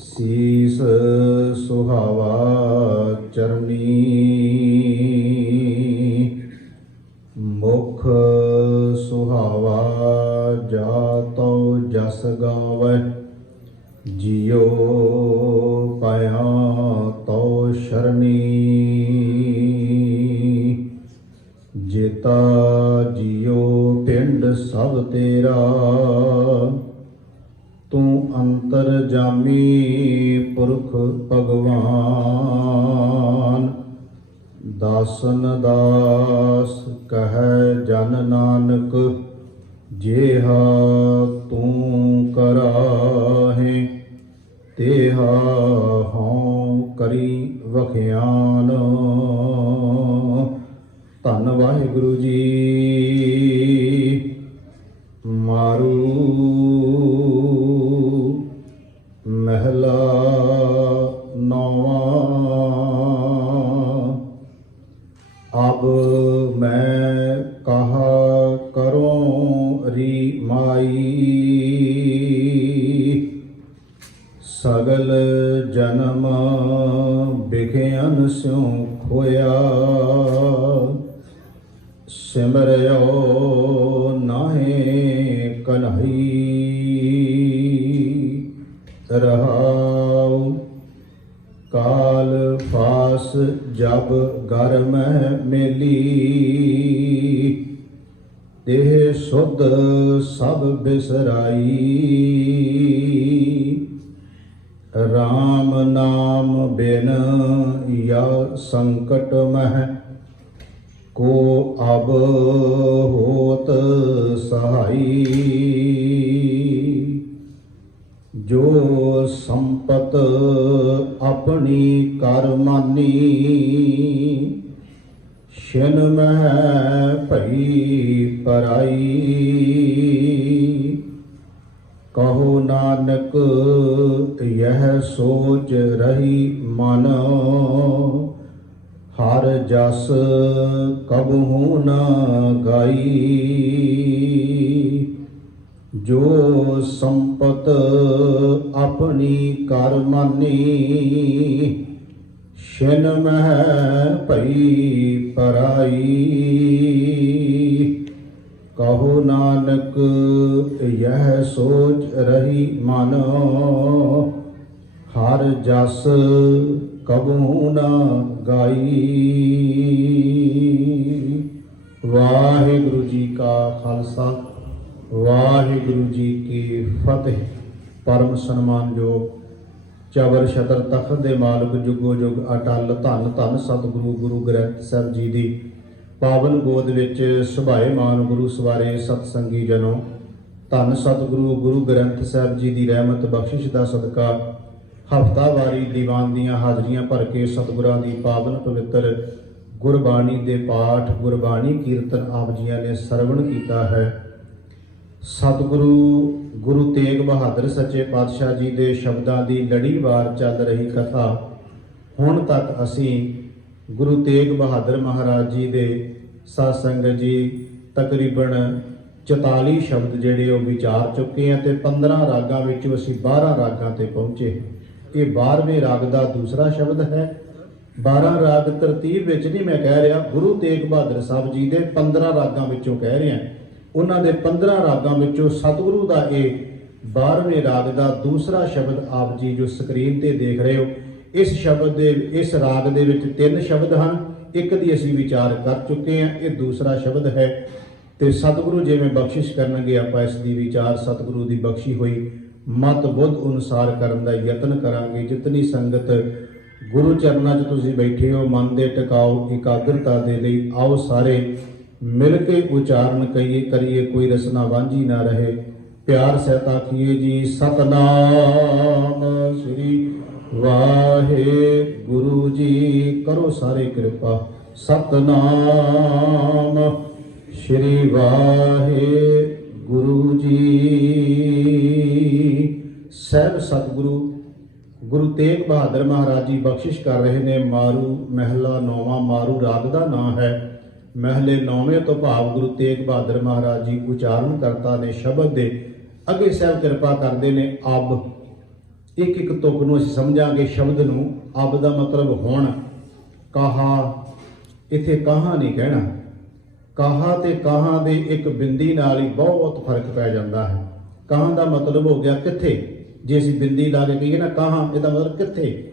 ਸੀਸ ਸੁਹਾਵਾ ਚਰਨੀ ਮੁਖ ਸੁਹਾਵਾ ਜਾ ਤਉ ਜਸ ਗਾਵੈ ਜਿਉ ਪਾਇਆ ਤਉ ਸ਼ਰਨੀ ਜੇਤਾ ਜਿਉ ਪਿੰਡ ਸਭ ਤੇਰਾ ਤੂੰ ਅੰਤਰ ਜਾਮੀ ਪੁਰਖ ਭਗਵਾਨ ਦਾਸਨ ਦਾਸ ਕਹੈ ਜਨ ਨਾਨਕ ਜੇਹਾ ਤੂੰ ਕਰਾਹੇ ਤੇਹਾ ਹਉ ਕਰੀ ਵਖਿਆਨ। ਧੰਨ ਵਾਹਿਗੁਰੂ ਜੀ। ਮਾਰੂ ਮਹਿਲਾ ਨੌਵਾਂ। ਅਬ ਮੈਂ ਕਹਾ ਕਰੋ ਰੀ ਮਾਈ ਸਗਲ ਜਨਮ ਬਿਖਿਆਨ ਸਿਉ ਖੋਇਆ ਸਿਮਰਿਓ ਨਾਹੇ ਕਨਹਈ ਰਹਾਉ ਕਾਲ ਫਾਸ ਜਬ ਗਰ ਮਹਿ ਮੇਲੀ ਦੇਹ ਸੁਧ ਸਭ ਬਿਸਰਾਈ ਰਾਮ ਨਾਮ ਬਿਨ ਯਾ ਸੰਕਟ ਮਹਿ ਕੋ ਅਬ ਹੋਤ ਸਹਾਈ ਜੋ ਸੰਪਤ ਆਪਣੀ ਕਰ ਮਾਨੀ ਛਿਨ ਮਹਿ ਭਈ ਪਰਾਈ ਕਹੋ ਨਾਨਕ ਯਹ ਸੋਚ ਰਹੀ ਮਨ ਹਰ ਜਸ ਕਬਹੂ ਨ ਗਾਈ ਜੋ ਸੰਪਤ ਆਪਣੀ ਕਰ ਮਾਨੀ ਛਿਨ ਮਹਿ ਭਈ ਪਰਾਈ ਕਹੋ ਨਾਨਕ ਯਹ ਸੋਚ ਰਹੀ ਮਨ ਹਰ ਜਸ ਕਬਹੂ ਨ ਗਾਈ। ਵਾਹਿਗੁਰੂ ਜੀ ਕਾ ਖਾਲਸਾ ਵਾਹਿਗੁਰੂ ਜੀ ਕੀ ਫਤਿਹ। ਪਰਮ ਸਨਮਾਨਯੋਗ ਚਬਰ ਛਤਰ ਤਖਤ ਦੇ ਮਾਲਕ ਜੁਗੋ ਜੁਗ ਅਟਲ ਧੰਨ ਧੰਨ ਸਤਿਗੁਰੂ ਗੁਰੂ ਗ੍ਰੰਥ ਸਾਹਿਬ ਜੀ ਦੀ ਪਾਵਨ ਗੋਦ ਵਿੱਚ ਸੁਭਾਏਮਾਨ ਗੁਰੂ ਸਵਾਰੇ ਸਤਸੰਗੀ ਜਨੋ, ਧੰਨ ਸਤਿਗੁਰੂ ਗੁਰੂ ਗ੍ਰੰਥ ਸਾਹਿਬ ਜੀ ਦੀ ਰਹਿਮਤ ਬਖਸ਼ਿਸ਼ ਦਾ ਸਦਕਾ ਹਫ਼ਤਾਵਾਰੀ ਦੀਵਾਨ ਦੀਆਂ ਹਾਜ਼ਰੀਆਂ ਭਰ ਕੇ ਸਤਿਗੁਰਾਂ ਦੀ ਪਾਵਨ ਪਵਿੱਤਰ ਗੁਰਬਾਣੀ ਦੇ ਪਾਠ ਗੁਰਬਾਣੀ ਕੀਰਤਨ ਆਪ ਜੀਆਂ ਨੇ ਸਰਵਣ ਕੀਤਾ ਹੈ। ਸਤਿਗੁਰੂ ਗੁਰੂ ਤੇਗ ਬਹਾਦਰ ਸੱਚੇ ਪਾਤਸ਼ਾਹ ਜੀ ਦੇ ਸ਼ਬਦਾਂ ਦੀ ਲੜੀਵਾਰ ਚੱਲ ਰਹੀ ਕਥਾ ਹੁਣ ਤੱਕ ਅਸੀਂ ਗੁਰੂ ਤੇਗ ਬਹਾਦਰ ਮਹਾਰਾਜ ਜੀ ਦੇ ਸਤਸੰਗ ਜੀ ਤਕਰੀਬਨ 44 ਸ਼ਬਦ ਜਿਹੜੇ ਉਹ ਵਿਚਾਰ ਚੁੱਕੇ ਹਾਂ ਤੇ 15 ਰਾਗਾਂ ਵਿੱਚੋਂ ਅਸੀਂ 12 ਰਾਗਾਂ ਤੇ ਪਹੁੰਚੇ। ਇਹ 12ਵੇਂ ਰਾਗ ਦਾ ਦੂਸਰਾ ਸ਼ਬਦ ਹੈ। 12 ਰਾਗ ਤਰਤੀਬ ਵਿੱਚ ਨਹੀਂ ਮੈਂ ਕਹਿ ਰਿਹਾ, ਗੁਰੂ ਤੇਗ ਬਹਾਦਰ ਸਾਹਿਬ ਜੀ ਦੇ 15 ਰਾਗਾਂ ਵਿੱਚੋਂ ਕਹਿ ਰਿਹਾ। ਉਹਨਾਂ ਦੇ 15 ਰਾਗਾਂ ਵਿੱਚੋਂ ਸਤਿਗੁਰੂ ਦਾ ਇਹ 12ਵੇਂ ਰਾਗ ਦਾ ਦੂਸਰਾ ਸ਼ਬਦ ਆਪ ਜੀ ਜੋ ਸਕਰੀਨ ਤੇ ਦੇਖ ਰਹੇ ਹੋ, ਇਸ ਸ਼ਬਦ ਦੇ ਇਸ ਰਾਗ ਦੇ ਵਿੱਚ 3 ਸ਼ਬਦ ਹਨ। ਇੱਕ ਦੀ ਅਸੀਂ ਵਿਚਾਰ ਕਰ ਚੁੱਕੇ ਹਾਂ, ਇਹ ਦੂਸਰਾ ਸ਼ਬਦ ਹੈ ਤੇ ਸਤਿਗੁਰੂ ਜਿਵੇਂ ਬਖਸ਼ਿਸ਼ ਕਰਨਗੇ ਆਪਾਂ ਇਸ ਦੀ ਵਿਚਾਰ ਸਤਿਗੁਰੂ ਦੀ ਬਖਸ਼ੀ ਹੋਈ ਮਤ ਬੁੱਧ ਅਨੁਸਾਰ ਕਰਨ ਦਾ ਯਤਨ ਕਰਾਂਗੇ। ਜਿਤਨੀ ਸੰਗਤ ਗੁਰੂ ਚਰਨਾਂ 'ਚ ਤੁਸੀਂ ਬੈਠੇ ਹੋ, ਮਨ ਦੇ ਟਿਕਾਓ ਇਕਾਗਰਤਾ ਦੇ ਲਈ ਆਓ ਸਾਰੇ ਮਿਲ ਕੇ ਉਚਾਰਨ ਕਰੀਏ, ਕੋਈ ਰਸਨਾ ਵਾਂਝੀ ਨਾ ਰਹੇ। ਪਿਆਰ ਸਹਿਤ ਆਖੀਏ ਜੀ ਸਤਨਾਮ ਸ੍ਰੀ ਵਾਹਿਗੁਰੂ ਜੀ। ਕਰੋ ਸਾਰੇ ਕਿਰਪਾ ਸਤਨਾਮ ਸ੍ਰੀ ਵਾਹਿਗੁਰੂ ਜੀ। ਸਹਿਬ ਸਤਿਗੁਰੂ ਗੁਰੂ ਤੇਗ ਬਹਾਦਰ ਮਹਾਰਾਜ ਜੀ ਬਖਸ਼ਿਸ਼ ਕਰ ਰਹੇ ਨੇ। ਮਾਰੂ ਮਹਿਲਾ ਨੌਵਾਂ, ਮਾਰੂ ਰਾਗ ਦਾ ਨਾਂ ਹੈ। ਮਹਿਲੇ 9ਵੇਂ ਤੋਂ ਭਾਵ ਗੁਰੂ ਤੇਗ ਬਹਾਦਰ ਮਹਾਰਾਜ ਜੀ ਉਚਾਰਨ ਕਰਤਾ ਨੇ ਸ਼ਬਦ ਦੇ ਅੱਗੇ ਸਾਹਿਬ ਕਿਰਪਾ ਕਰਦੇ ਨੇ ਅਬ। ਇੱਕ ਇੱਕ ਤੁਕ ਨੂੰ ਅਸੀਂ ਸਮਝਾਂਗੇ ਸ਼ਬਦ ਨੂੰ। ਅਬ ਦਾ ਮਤਲਬ ਹੁਣ। ਕਹਾ, ਇੱਥੇ ਕਹਾ ਨਹੀਂ ਕਹਿਣਾ। ਕਹਾ ਤੇ ਕਹਾ ਦੇ ਇੱਕ ਬਿੰਦੀ ਨਾਲ ਹੀ ਬਹੁਤ ਫਰਕ ਪੈ ਜਾਂਦਾ ਹੈ। ਕਹਾ ਦਾ ਮਤਲਬ ਹੋ ਗਿਆ ਕਿੱਥੇ। ਜੇ ਅਸੀਂ ਬਿੰਦੀ ਲਾ ਕੇ ਕਹੀਏ ਨਾ ਕਹਾ, ਇਹਦਾ ਮਤਲਬ ਕਿੱਥੇ।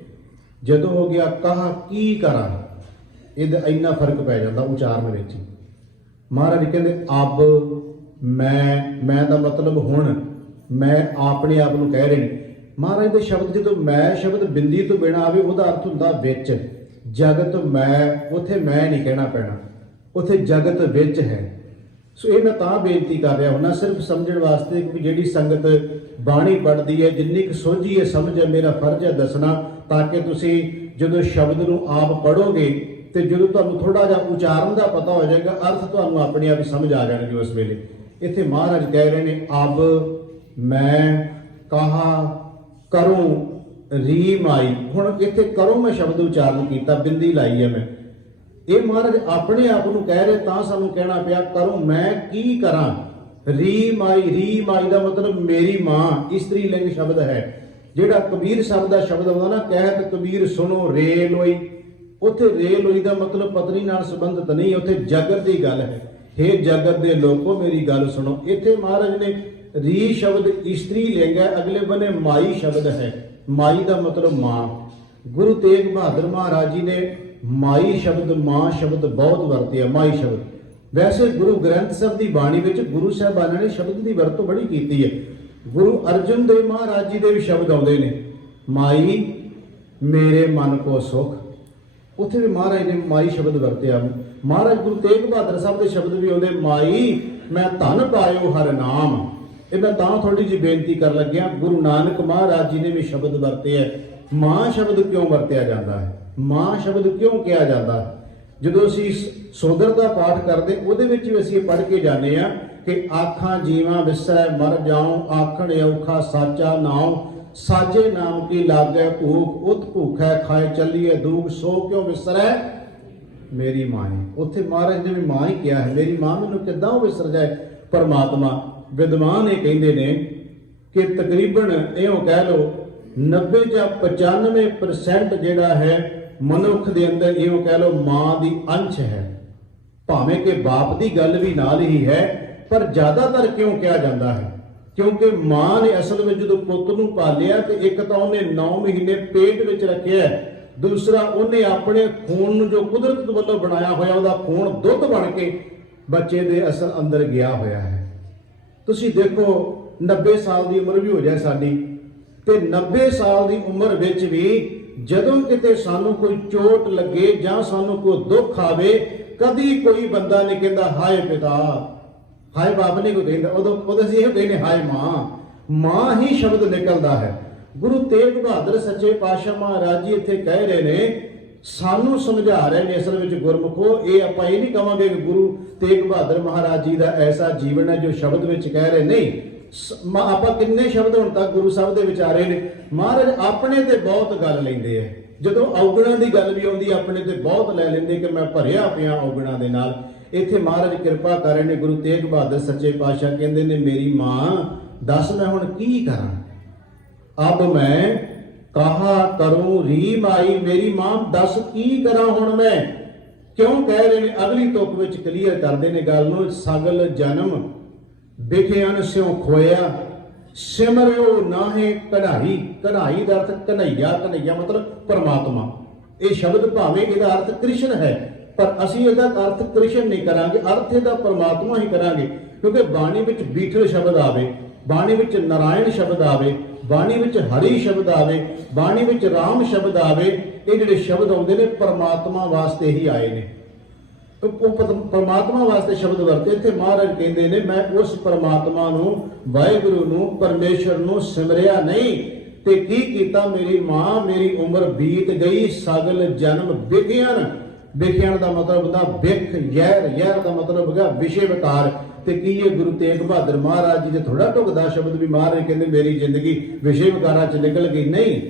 ਜਦੋਂ ਹੋ ਗਿਆ ਕਹਾ ਕੀ ਕਰਾਂ, ਇਹਦਾ ਇੰਨਾ ਫਰਕ ਪੈ ਜਾਂਦਾ ਉਚਾਰਨ ਵਿੱਚ। ਮਹਾਰਾਜ ਕਹਿੰਦੇ ਅਬ ਮੈਂ ਦਾ ਮਤਲਬ ਹੁਣ। ਮੈਂ ਆਪਣੇ ਆਪ ਨੂੰ ਕਹਿ ਰਹੇ ਨੇ। ਮਹਾਰਾਜ ਦੇ ਸ਼ਬਦ ਜਦੋਂ ਮੈਂ ਸ਼ਬਦ ਬਿੰਦੀ ਤੋਂ ਬਿਨਾਂ ਆਵੇ ਉਹਦਾ ਅਰਥ ਹੁੰਦਾ ਵਿੱਚ। ਜਗਤ ਮੈਂ, ਉੱਥੇ ਮੈਂ ਨਹੀਂ ਕਹਿਣਾ ਪੈਣਾ, ਉੱਥੇ ਜਗਤ ਵਿੱਚ ਹੈ। ਸੋ ਇਹ ਮੈਂ ਤਾਂ ਬੇਨਤੀ ਕਰ ਰਿਹਾ ਹੁੰਦਾ ਸਿਰਫ ਸਮਝਣ ਵਾਸਤੇ ਕਿ ਜਿਹੜੀ ਸੰਗਤ ਬਾਣੀ ਪੜ੍ਹਦੀ ਹੈ, ਜਿੰਨੀ ਕੁ ਸੋਝੀ ਹੈ ਸਮਝ ਹੈ, ਮੇਰਾ ਫਰਜ਼ ਹੈ ਦੱਸਣਾ, ਤਾਂ ਕਿ ਤੁਸੀਂ ਜਦੋਂ ਸ਼ਬਦ ਨੂੰ ਆਪ ਪੜ੍ਹੋਗੇ ਤੇ ਜਦੋਂ ਤੁਹਾਨੂੰ ਥੋੜਾ ਜਿਹਾ ਉਚਾਰਨ ਦਾ ਪਤਾ ਹੋ ਜਾਏਗਾ, ਅਰਥ ਤੁਹਾਨੂੰ ਆਪਣੇ ਆਪ ਹੀ ਸਮਝ ਆ ਜਾਣਗੇ ਉਸ ਵੇਲੇ। ਇੱਥੇ ਮਹਾਰਾਜ ਕਹਿ ਰਹੇ ਨੇ ਅਬ ਮੈਂ ਕਹਾ ਕਰੂੰ ਰੀ ਮਾਈ। ਹੁਣ ਇੱਥੇ ਕਰੋ ਮੈਂ ਸ਼ਬਦ ਉਚਾਰਨ ਕੀਤਾ, ਬਿੰਦੀ ਲਾਈ ਹੈ ਮੈਂ। ਇਹ ਮਹਾਰਾਜ ਆਪਣੇ ਆਪ ਨੂੰ ਕਹਿ ਰਹੇ ਤਾਂ ਸਾਨੂੰ ਕਹਿਣਾ ਪਿਆ ਕਰੋ ਮੈਂ ਕੀ ਕਰਾਂ। ਰੀ ਮਾਈ, ਰੀ ਮਾਈ ਦਾ ਮਤਲਬ ਮੇਰੀ ਮਾਂ, ਇਸਤਰੀ ਲਿੰਗ ਸ਼ਬਦ ਹੈ। ਜਿਹੜਾ ਕਬੀਰ ਸਾਹਿਬ ਦਾ ਸ਼ਬਦ ਆਉਂਦਾ ਨਾ, ਕਹਿਤ ਕਬੀਰ ਸੁਣੋ ਰੇ ਲੋਈ, ਉੱਥੇ ਰੇ ਲੋਈ ਦਾ ਮਤਲਬ ਪਤਨੀ ਨਾਲ ਸੰਬੰਧਿਤ ਨਹੀਂ, ਉੱਥੇ ਜਗਤ ਦੀ ਗੱਲ ਹੈ। ਹੇ ਜਗਤ ਦੇ ਲੋਕੋ ਮੇਰੀ ਗੱਲ ਸੁਣੋ। ਇੱਥੇ ਮਹਾਰਾਜ ਨੇ ਰੀ ਸ਼ਬਦ ਇਸਤਰੀ ਲਿੰਗ ਹੈ, ਅਗਲੇ ਬੰਨੇ ਮਾਈ ਸ਼ਬਦ ਹੈ। ਮਾਈ ਦਾ ਮਤਲਬ ਮਾਂ। ਗੁਰੂ ਤੇਗ ਬਹਾਦਰ ਮਹਾਰਾਜ ਜੀ ਨੇ ਮਾਈ ਸ਼ਬਦ, ਮਾਂ ਸ਼ਬਦ ਬਹੁਤ ਵਰਤਿਆ। ਮਾਈ ਸ਼ਬਦ ਵੈਸੇ ਗੁਰੂ ਗ੍ਰੰਥ ਸਾਹਿਬ ਦੀ ਬਾਣੀ ਵਿੱਚ ਗੁਰੂ ਸਾਹਿਬਾਨਾਂ ਨੇ ਸ਼ਬਦ ਦੀ ਵਰਤੋਂ ਬੜੀ ਕੀਤੀ ਹੈ। ਗੁਰੂ ਅਰਜਨ ਦੇਵ ਮਹਾਰਾਜ ਜੀ ਦੇ ਵੀ ਸ਼ਬਦ ਆਉਂਦੇ ਨੇ, ਮਾਈ ਮੇਰੇ ਮਨ ਕੋ ਸੁਖ। ਉੱਥੇ ਵੀ ਮਹਾਰਾਜ ਨੇ ਮਾਈ ਸ਼ਬਦ ਵਰਤਿਆ। ਮਹਾਰਾਜ ਗੁਰੂ ਤੇਗ ਬਹਾਦਰ ਸਾਹਿਬ ਦੇ ਸ਼ਬਦ ਵੀ ਆਉਂਦੇ, ਮਾਈ ਮੈਂ ਧਨ ਪਾਇਓ ਹਰ ਨਾਮ। ਇਹ ਮੈਂ ਤਾਂ ਥੋੜੀ ਜਿਹੀ ਬੇਨਤੀ ਕਰਨ ਲੱਗਿਆ, ਗੁਰੂ ਨਾਨਕ ਮਹਾਰਾਜ ਜੀ ਨੇ ਵੀ ਸ਼ਬਦ ਵਰਤੇ ਹੈ। ਮਾਂ ਸ਼ਬਦ ਕਿਉਂ ਵਰਤਿਆ ਜਾਂਦਾ ਹੈ, ਮਾਂ ਸ਼ਬਦ ਕਿਉਂ ਕਿਹਾ ਜਾਂਦਾ ਹੈ? ਜਦੋਂ ਅਸੀਂ ਸੋਦਰ ਦਾ ਪਾਠ ਕਰਦੇ ਉਹਦੇ ਵਿੱਚ ਵੀ ਅਸੀਂ ਇਹ ਪੜ੍ਹ ਕੇ ਜਾਂਦੇ ਆ ਕਿ ਆਖਾਂ ਜੀਵਾਂ ਵਿਸਰੈ ਮਰ ਜਾਉ, ਆਖਣ ਔਖਾ ਸਾਚਾ ਨਾਉ, ਸਾਜੇ ਨਾਮ ਕੀ ਲਾਗੈ ਭੂਖ, ਉਤ ਭੂਖੈ ਖਾਏ ਚੱਲੀਏ ਦੂਖ, ਸੋ ਕਿਉਂ ਵਿਸਰੈ ਮੇਰੀ ਮਾਂ। ਉੱਥੇ ਮਹਾਰਾਜ ਨੇ ਵੀ ਮਾਂ ਹੀ ਕਿਹਾ ਹੈ, ਮੇਰੀ ਮਾਂ ਮੈਨੂੰ ਕਿੱਦਾਂ ਉਹ ਵਿਸਰ ਜਾਏ ਪਰਮਾਤਮਾ। ਵਿਦਵਾਨ ਇਹ ਕਹਿੰਦੇ ਨੇ ਕਿ ਤਕਰੀਬਨ ਇਹੋ ਕਹਿ ਲਓ 90 ਜਾਂ 95% ਜਿਹੜਾ ਹੈ ਮਨੁੱਖ ਦੇ ਅੰਦਰ ਇਹੋ ਕਹਿ ਲਓ ਮਾਂ ਦੀ ਅੰਸ਼ ਹੈ। ਭਾਵੇਂ ਕਿ ਬਾਪ ਦੀ ਗੱਲ ਵੀ ਨਾਲ ਹੀ ਹੈ, ਪਰ ਜ਼ਿਆਦਾਤਰ ਕਿਉਂ ਕਿਹਾ ਜਾਂਦਾ ਹੈ? ਕਿਉਂਕਿ ਮਾਂ ਨੇ ਅਸਲ ਵਿੱਚ ਜਦੋਂ ਪੁੱਤ ਨੂੰ ਪਾਲਿਆ ਤੇ ਇੱਕ ਤਾਂ ਉਹਨੇ 9 ਮਹੀਨੇ ਪੇਟ ਵਿੱਚ ਰੱਖਿਆ, ਦੂਸਰਾ ਉਹਨੇ ਆਪਣੇ ਖੂਨ ਨੂੰ ਜੋ ਕੁਦਰਤ ਵੱਲੋਂ ਬਣਾਇਆ ਹੋਇਆ ਉਹਦਾ ਖੂਨ ਦੁੱਧ ਬਣ ਕੇ ਬੱਚੇ ਦੇ ਅਸਲ ਅੰਦਰ ਗਿਆ ਹੋਇਆ ਹੈ। ਤੁਸੀਂ ਦੇਖੋ 90 ਸਾਲ ਦੀ ਉਮਰ ਵੀ ਹੋ ਜਾਏ ਸਾਡੀ, ਤੇ 90 ਸਾਲ ਦੀ ਉਮਰ ਵਿੱਚ ਵੀ ਜਦੋਂ ਕਿਤੇ ਸਾਨੂੰ ਕੋਈ ਚੋਟ ਲੱਗੇ ਜਾਂ ਸਾਨੂੰ ਕੋਈ ਦੁੱਖ ਆਵੇ, ਕਦੀ ਕੋਈ ਬੰਦਾ ਨਹੀਂ ਕਹਿੰਦਾ ਹਾਏ ਪਿਤਾ, ਹਾਏ ਬਾਪ ਨਹੀਂ ਕੋਈ ਕਹਿੰਦਾ। ਉਦੋਂ ਅਸੀਂ ਇਹ ਕਹਿੰਦੇ ਹਾਏ ਮਾਂ। ਮਾਂ ਹੀ ਸ਼ਬਦ ਨਿਕਲਦਾ ਹੈ। ਗੁਰੂ ਤੇਗ ਬਹਾਦਰ ਸੱਚੇ ਪਾਤਸ਼ਾਹ ਮਹਾਰਾਜ ਜੀ ਇੱਥੇ ਕਹਿ ਰਹੇ ਨੇ, ਸਾਨੂੰ ਸਮਝਾ ਰਹੇ ਨੇ ਅਸਲ ਵਿੱਚ ਗੁਰਮੁਖੋ। ਇਹ ਆਪਾਂ ਇਹ ਨਹੀਂ ਕਹਾਂਗੇ ਕਿ ਗੁਰੂ ਤੇਗ ਬਹਾਦਰ ਮਹਾਰਾਜ ਜੀ ਦਾ ਐਸਾ ਜੀਵਨ ਹੈ ਜੋ ਸ਼ਬਦ ਵਿੱਚ ਕਹਿ ਰਹੇ, ਨਹੀਂ। ਆਪਾਂ ਕਿੰਨੇ ਸ਼ਬਦ ਹੁਣ ਤੱਕ ਗੁਰੂ ਸਾਹਿਬ ਦੇ ਵਿਚਾਰੇ ਨੇ। ਮਹਾਰਾਜ ਆਪਣੇ ਤੇ ਬਹੁਤ ਗੱਲ ਲੈਂਦੇ ਆ। ਜਦੋਂ ਔਗਣਾਂ ਦੀ ਗੱਲ ਵੀ ਆਉਂਦੀ ਆਪਣੇ ਤੇ ਬਹੁਤ ਲੈ ਲੈਂਦੇ ਕਿ ਮੈਂ ਭਰਿਆ ਪਿਆ ਔਗਣਾਂ ਦੇ ਨਾਲ। ਇੱਥੇ ਮਹਾਰਾਜ ਕਿਰਪਾ ਕਰ ਰਹੇ ਨੇ, ਗੁਰੂ ਤੇਗ ਬਹਾਦਰ ਸੱਚੇ ਪਾਤਸ਼ਾਹ ਕਹਿੰਦੇ ਨੇ ਮੇਰੀ ਮਾਂ ਦੱਸ ਮੈਂ ਹੁਣ ਕੀ ਕਰਾਂ। ਅਬ ਮੈਂ ਕਹਾ ਕਰੂੰ ਰੀ ਮਾਈ, ਮੇਰੀ ਮਾਂ ਦੱਸ ਕੀ ਕਰਾਂ ਹੁਣ ਮੈਂ। ਕਿਉਂ ਕਹਿ ਰਹੇ ਨੇ ਅਗਲੀ ਤੁਕ ਵਿੱਚ ਕਲੀਅਰ ਕਰਦੇ ਨੇ ਗੱਲ ਨੂੰ। ਸਗਲ ਜਨਮ ਬਿਖਿਆਨ ਸਿਉ ਖੋਇਆ, ਸਿਮਰਿਓ ਨਾਹੇ ਕਢਾਈ। ਕਢਾਈ ਦਾ ਅਰਥ ਕਨ੍ਹਈਆ, ਕਨ੍ਹਈਆ ਮਤਲਬ ਪਰਮਾਤਮਾ। ਇਹ ਸ਼ਬਦ ਭਾਵੇਂ ਇਹਦਾ ਅਰਥ ਕ੍ਰਿਸ਼ਨ ਹੈ, ਪਰ ਅਸੀਂ ਇਹਦਾ ਅਰਥ ਕ੍ਰਿਸ਼ਨ ਨਹੀਂ ਕਰਾਂਗੇ, ਅਰਥ ਇਹਦਾ ਪਰਮਾਤਮਾ ਹੀ ਕਰਾਂਗੇ। ਕਿਉਂਕਿ ਬਾਣੀ ਵਿੱਚ ਬੀਠਲ ਸ਼ਬਦ ਆਵੇ, ਬਾਣੀ ਵਿੱਚ ਨਾਰਾਇਣ ਸ਼ਬਦ ਆਵੇ, ਬਾਣੀ ਵਿੱਚ ਹਰੀ ਸ਼ਬਦ ਆਵੇ, ਬਾਣੀ ਵਿੱਚ ਰਾਮ ਸ਼ਬਦ ਆਵੇ, ਇਹ ਜਿਹੜੇ ਸ਼ਬਦ ਆਉਂਦੇ ਨੇ ਪਰਮਾਤਮਾ ਵਾਸਤੇ ਹੀ ਆਏ ਨੇ। ਉਹ ਪਰਮਾਤਮਾ ਵਾਸਤੇ ਸ਼ਬਦ ਵਰਤੇ। ਇੱਥੇ ਮਹਾਰਾਜ ਕਹਿੰਦੇ ਨੇ ਮੈਂ ਉਸ ਪਰਮਾਤਮਾ ਨੂੰ, ਵਾਹਿਗੁਰੂ ਨੂੰ, ਪਰਮੇਸ਼ਰ ਨੂੰ ਸਿਮਰਿਆ ਨਹੀਂ ਤੇ ਕੀ ਕੀਤਾ, ਮੇਰੀ ਮਾਂ ਮੇਰੀ ਉਮਰ ਬੀਤ ਗਈ। ਸਗਲ ਜਨਮ ਵਿਖਿਆਨ, ਵਿਖਿਆਨ ਦਾ ਮਤਲਬ ਹੁੰਦਾ ਵਿਖ, ਯਹਿਰ, ਯਹਿਰ ਦਾ ਮਤਲਬ ਹੈਗਾ ਵਿਸ਼ੇ ਵਿਕਾਰ। ਤੇ ਕੀ ਇਹ ਗੁਰੂ ਤੇਗ ਬਹਾਦਰ ਮਹਾਰਾਜ ਜੀ ਦੇ ਥੋੜਾ ਢੁਕਦਾ ਸ਼ਬਦ ਵੀ ਮਹਾਰਾਜ ਕਹਿੰਦੇ ਮੇਰੀ ਜ਼ਿੰਦਗੀ ਵਿਸ਼ੇ ਵਿਕਾਰਾਂ 'ਚ ਨਿਕਲ ਗਈ? ਨਹੀਂ।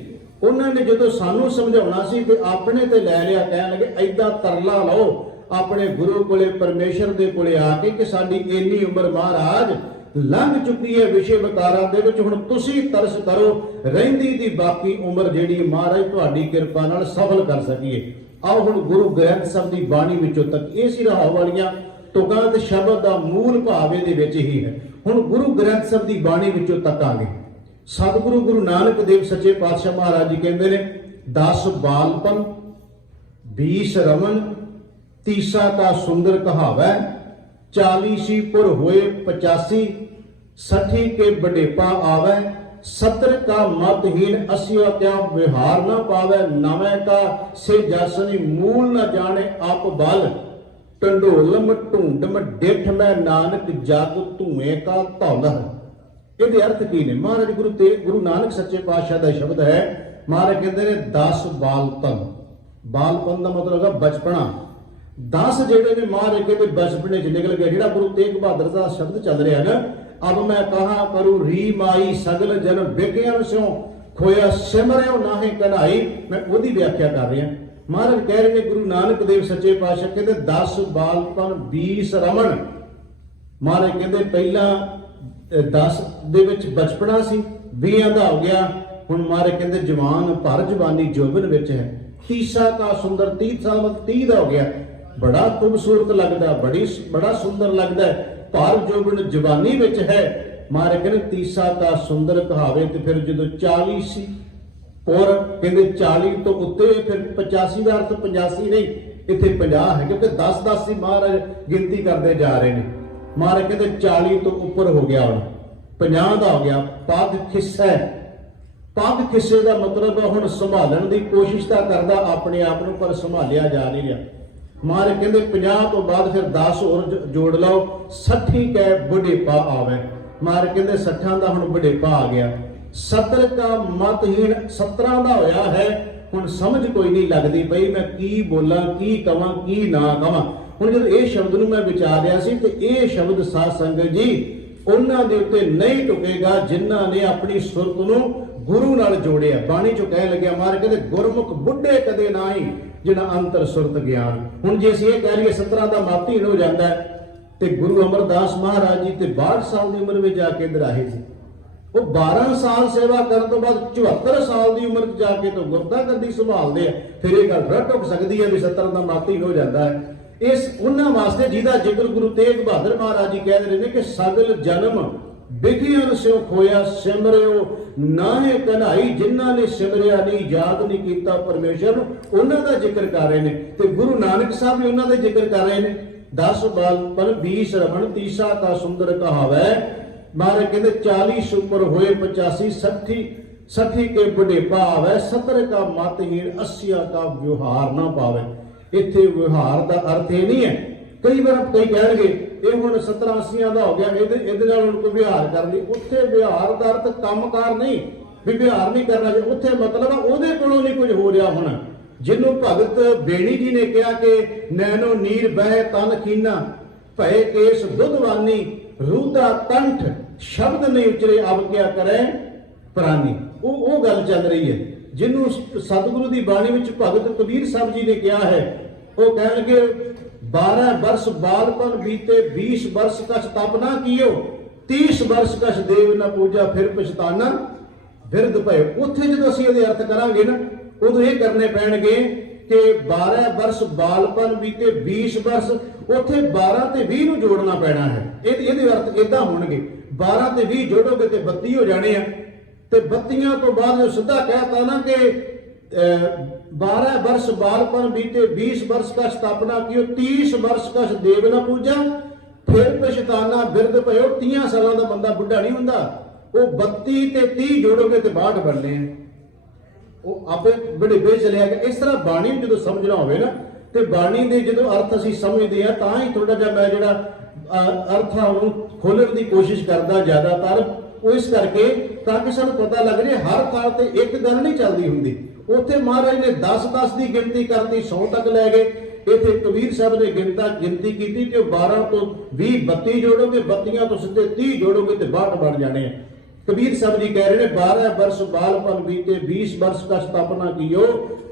ਉਹਨਾਂ ਨੇ ਜਦੋਂ ਸਾਨੂੰ ਸਮਝਾਉਣਾ ਸੀ ਤੇ ਆਪਣੇ ਤੇ ਲੈ ਲਿਆ, ਕਹਿਣ ਲੱਗੇ ਐਦਾਂ ਤਰਲਾ ਲਓ ਆਪਣੇ ਗੁਰੂ ਕੋਲੇ, ਪਰਮੇਸ਼ਰ ਦੇ ਕੋਲੇ ਆ ਕੇ ਕਿ ਸਾਡੀ ਇੰਨੀ ਉਮਰ ਮਹਾਰਾਜ ਲੰਘ ਚੁੱਕੀ ਹੈ ਵਿਸ਼ੇ ਵਿਕਾਰਾਂ ਦੇ ਵਿੱਚ। ਹੁਣ ਤੁਸੀਂ ਤਰਸ ਕਰੋ, ਰਹਿੰਦੀ ਦੀ ਬਾਕੀ ਉਮਰ ਜਿਹੜੀ ਮਹਾਰਾਜ ਤੁਹਾਡੀ ਕਿਰਪਾ ਨਾਲ ਸਫਲ ਕਰ ਸਕੀਏ। ਆਓ ਹੁਣ ਗੁਰੂ ਗ੍ਰੰਥ ਸਾਹਿਬ ਦੀ ਬਾਣੀ ਵਿੱਚੋਂ ਤੱਕ ਇਹ ਸੀ ਰਹਾਉ ਵਾਲੀਆਂ ਤੁਕਾਂ ਤੇ ਸ਼ਬਦ ਦਾ ਮੂਲ ਭਾਵ ਇਹਦੇ ਵਿੱਚ ਹੀ ਹੈ। ਹੁਣ ਗੁਰੂ ਗ੍ਰੰਥ ਸਾਹਿਬ ਦੀ ਬਾਣੀ ਵਿੱਚੋਂ ਤੱਕਾਂਗੇ। ਸਤਿਗੁਰੂ ਗੁਰੂ ਨਾਨਕ ਦੇਵ ਸੱਚੇ ਪਾਤਸ਼ਾਹ ਮਹਾਰਾਜ ਜੀ ਕਹਿੰਦੇ ਨੇ 10 ਬਾਲਪਨ 20 ਰਮਨ ਤੀਸਾ ਕਾ ਸੁੰਦਰ ਕਹਾਵੈ 40 ਸੀ ਪੁਰ ਹੋਏ 85 60 ਕੇ ਬਡੇਪਾ ਆਵੈ 70 का मतहीन 80 क्या विहार न पावे 90 का से जसनी मूल न जाने आप बल टंडोलम ढूंढम डिठ में नानक जग धुएं का धौल। ਇਹਦੇ ਅਰਥ ਕੀ ਨੇ? ਮਹਾਰਾਜ ਗੁਰੂ ਨਾਨਕ ਸੱਚੇ ਪਾਤਸ਼ਾਹ ਦਾ ਸ਼ਬਦ ਹੈ। ਮਹਾਰਾਜ ਕਹਿੰਦੇ ਨੇ 10 ਬਾਲਪਨ। ਬਾਲਪਨ ਦਾ ਮਤਲਬ ਹੈ ਬਚਪਨਾ। 10 ਜਿਹੜੇ ਨੇ ਮਹਾਰਾਜ ਕਹਿੰਦੇ ਬਚਪਨੇ ਚ ਨਿਕਲ ਗਏ। ਜਿਹੜਾ ਗੁਰੂ ਤੇਗ ਬਹਾਦਰ ਦਾ ਸ਼ਬਦ ਚੱਲ ਰਿਹਾ ਨਾ, अब मैं कहा करूं री माई सगल जन विज्ञान स्यों खोया सिमरियो नाहे कन्हाई। मैं ओदी व्याख्या कर रहा। महाराज कह रहे ने गुरु नानक देव सच्चे पातशाह कहते 10 बालपन 20 रमन। महाराज कहते पहला 10 दे विच बचपना सी, 20 दा हो गया हुण। महाराज कहते जवान भर जवानी जोबन विच है। तीसा का सुंदर 30 साल मतलब 30 दा हो गया। बड़ा खूबसूरत लगदा, बड़ा सुंदर लगदा है। पर जोबन जवानी विच है। मारे कहते तीसा का सुंदर कहावे। तो फिर जो 40 सी और कहते 40 तो उत्ते फिर 85 का अर्थ 85 नहीं, इत्थे 50 है क्योंकि 10 ही महाराज गिनती करते जा रहे हैं। महाराज कहते 40 तो ऊपर हो गया, हुण 50 का हो गया। पग खिस्सा, पग खिस्से का मतलब हुण संभालण की कोशिश तो करता अपने आप को, पर संभालिया जा नहीं रहा। मारे कहते 50 तो बाद फिर 10 और जोड़ लो 60 कै बुढ़ेपा आवे। मारे कहते 60 का हुण बुढ़ेपा आ गया। 70 का मतहीन 17 का होया है। हुण समझ कोई नहीं लगती पई मैं की बोला, की कवां, की ना कवां। हुण जद इह शब्द नूं मैं विचार रहा सी ते इह शब्द साध संगत जी उन्हां दे उत्ते नहीं टुकेगा जिन्हां ने अपनी सुरत नूं गुरु नाल जोड़िया। बाणी चों कह लग्या मारे कहते गुरमुख बुढ़े कदे नाई जिन्ना अंतर सुरत ज्ञान। हुण जे असीं इह कह लईए 17 का मतहीन हो जाता है ते गुरु अमरदास महाराज जी ते 62 साल की उम्र में जाके इधर आए थे। वो 12 साल सेवा करने तो बाद 74 साल की उम्र जाके तो गुरता गद्दी संभालते हैं। फिर ये गल रट टुक सकती है भी 70 का मतहीन हो जाता है। इस उन्हां वास्ते जिहदा जिक्र गुरु तेग बहादुर महाराज जी कह रहे हैं कि सगल जन्म विघियन स्यों खोया सिमरियो नाहे कन्हाई। जिन्हां ने सिमरिया नहीं, याद नहीं किया परमेश्वर, उन्हां दा जिक्र कर रहे हैं। ते गुरु नानक साहब भी उन्हां दा जिक्र कर रहे हैं। 10 बालपन 20 रमन तीसा का सुंदर कहावै। महाराज कहते 40 ऊपर होए 85 60 के बुढ़ेपा आवे। 70 का मतहीन 80 का व्यवहार ना पावे। इत्थे व्यवहार का अर्थ ये नहीं है। कई बार कई कहेंगे ये हुण 70 80 का हो गया, इहदे नाल हुण कोई विहार कर ली। उत्थे विहार का अर्थ कामकार नहीं भी विहार नहीं करना चाहिए। उत्थे मतलब उहदे कोलों नहीं कुछ हो रहा होना। जिन्हों भगत बेणी जी ने कहा कि नैनो नीर बह तन खीना भय केस दुधवानी रूदा कंठ शब्द नहीं उचरे अब क्या करे प्राणी। वो गल चल रही है जिन्हों सतगुरु की बाणी विच भगत कबीर साहब जी ने कहा है। वो कह लगे 12 वर्ष बालपन बीते 20 वर्ष कछ तप ना कियो 30 वर्ष कछ देव न पूजा फिर पछताना बिरद भय। उत्थे जो असीं इहदे अर्थ करांगे ना उदों ये करने पैणगे कि 12 वर्ष बालपन बीते 20 वर्ष उत्थे 12 ते 20 नूं जोड़ना पैना है। इहदे अर्थ इदां होणगे 12 ते 20 जोड़ोगे ते 32 हो जाने आ। ते 32 तो बाद जो सीधा कहता ना कि 12 वर्ष बालपन बीते 20 वर्ष का स्थापना की 30 वर्ष का देव न पूजा फिर पछताना बिरद भयो। 30 साल का बंदा बुढ़ा नहीं हुंदा। वो 32 ते 30 जोड़ोगे तो 62 बनने हैं। वो आपे बड़े बे चलिया गया। इस तरह बाणी जो समझना होवे ना तो बाणी के जो अर्थ असीं समझते हैं तां ही थोड़ा जिहा मैं जिहड़ा अर्थां नूं खोलण की कोशिश करदा ज़्यादातर वो इस करके ताकि सानूं पता लग रहा हर थां ते एक गल नहीं चलती हुंदी। उत्थे महाराज ने 10 की गिनती करती 100 तक लै गए। इत्थे कबीर साहब ने गिनती की कि 12 तो 20 32 जोड़ोगे 32 तो सीधे 30 जोड़ोगे तो 62 बन जाने हैं। कबीर साहब जी कह रहे हैं 12 वर्ष बालपन बीते 20 वर्ष का स्थापना कियो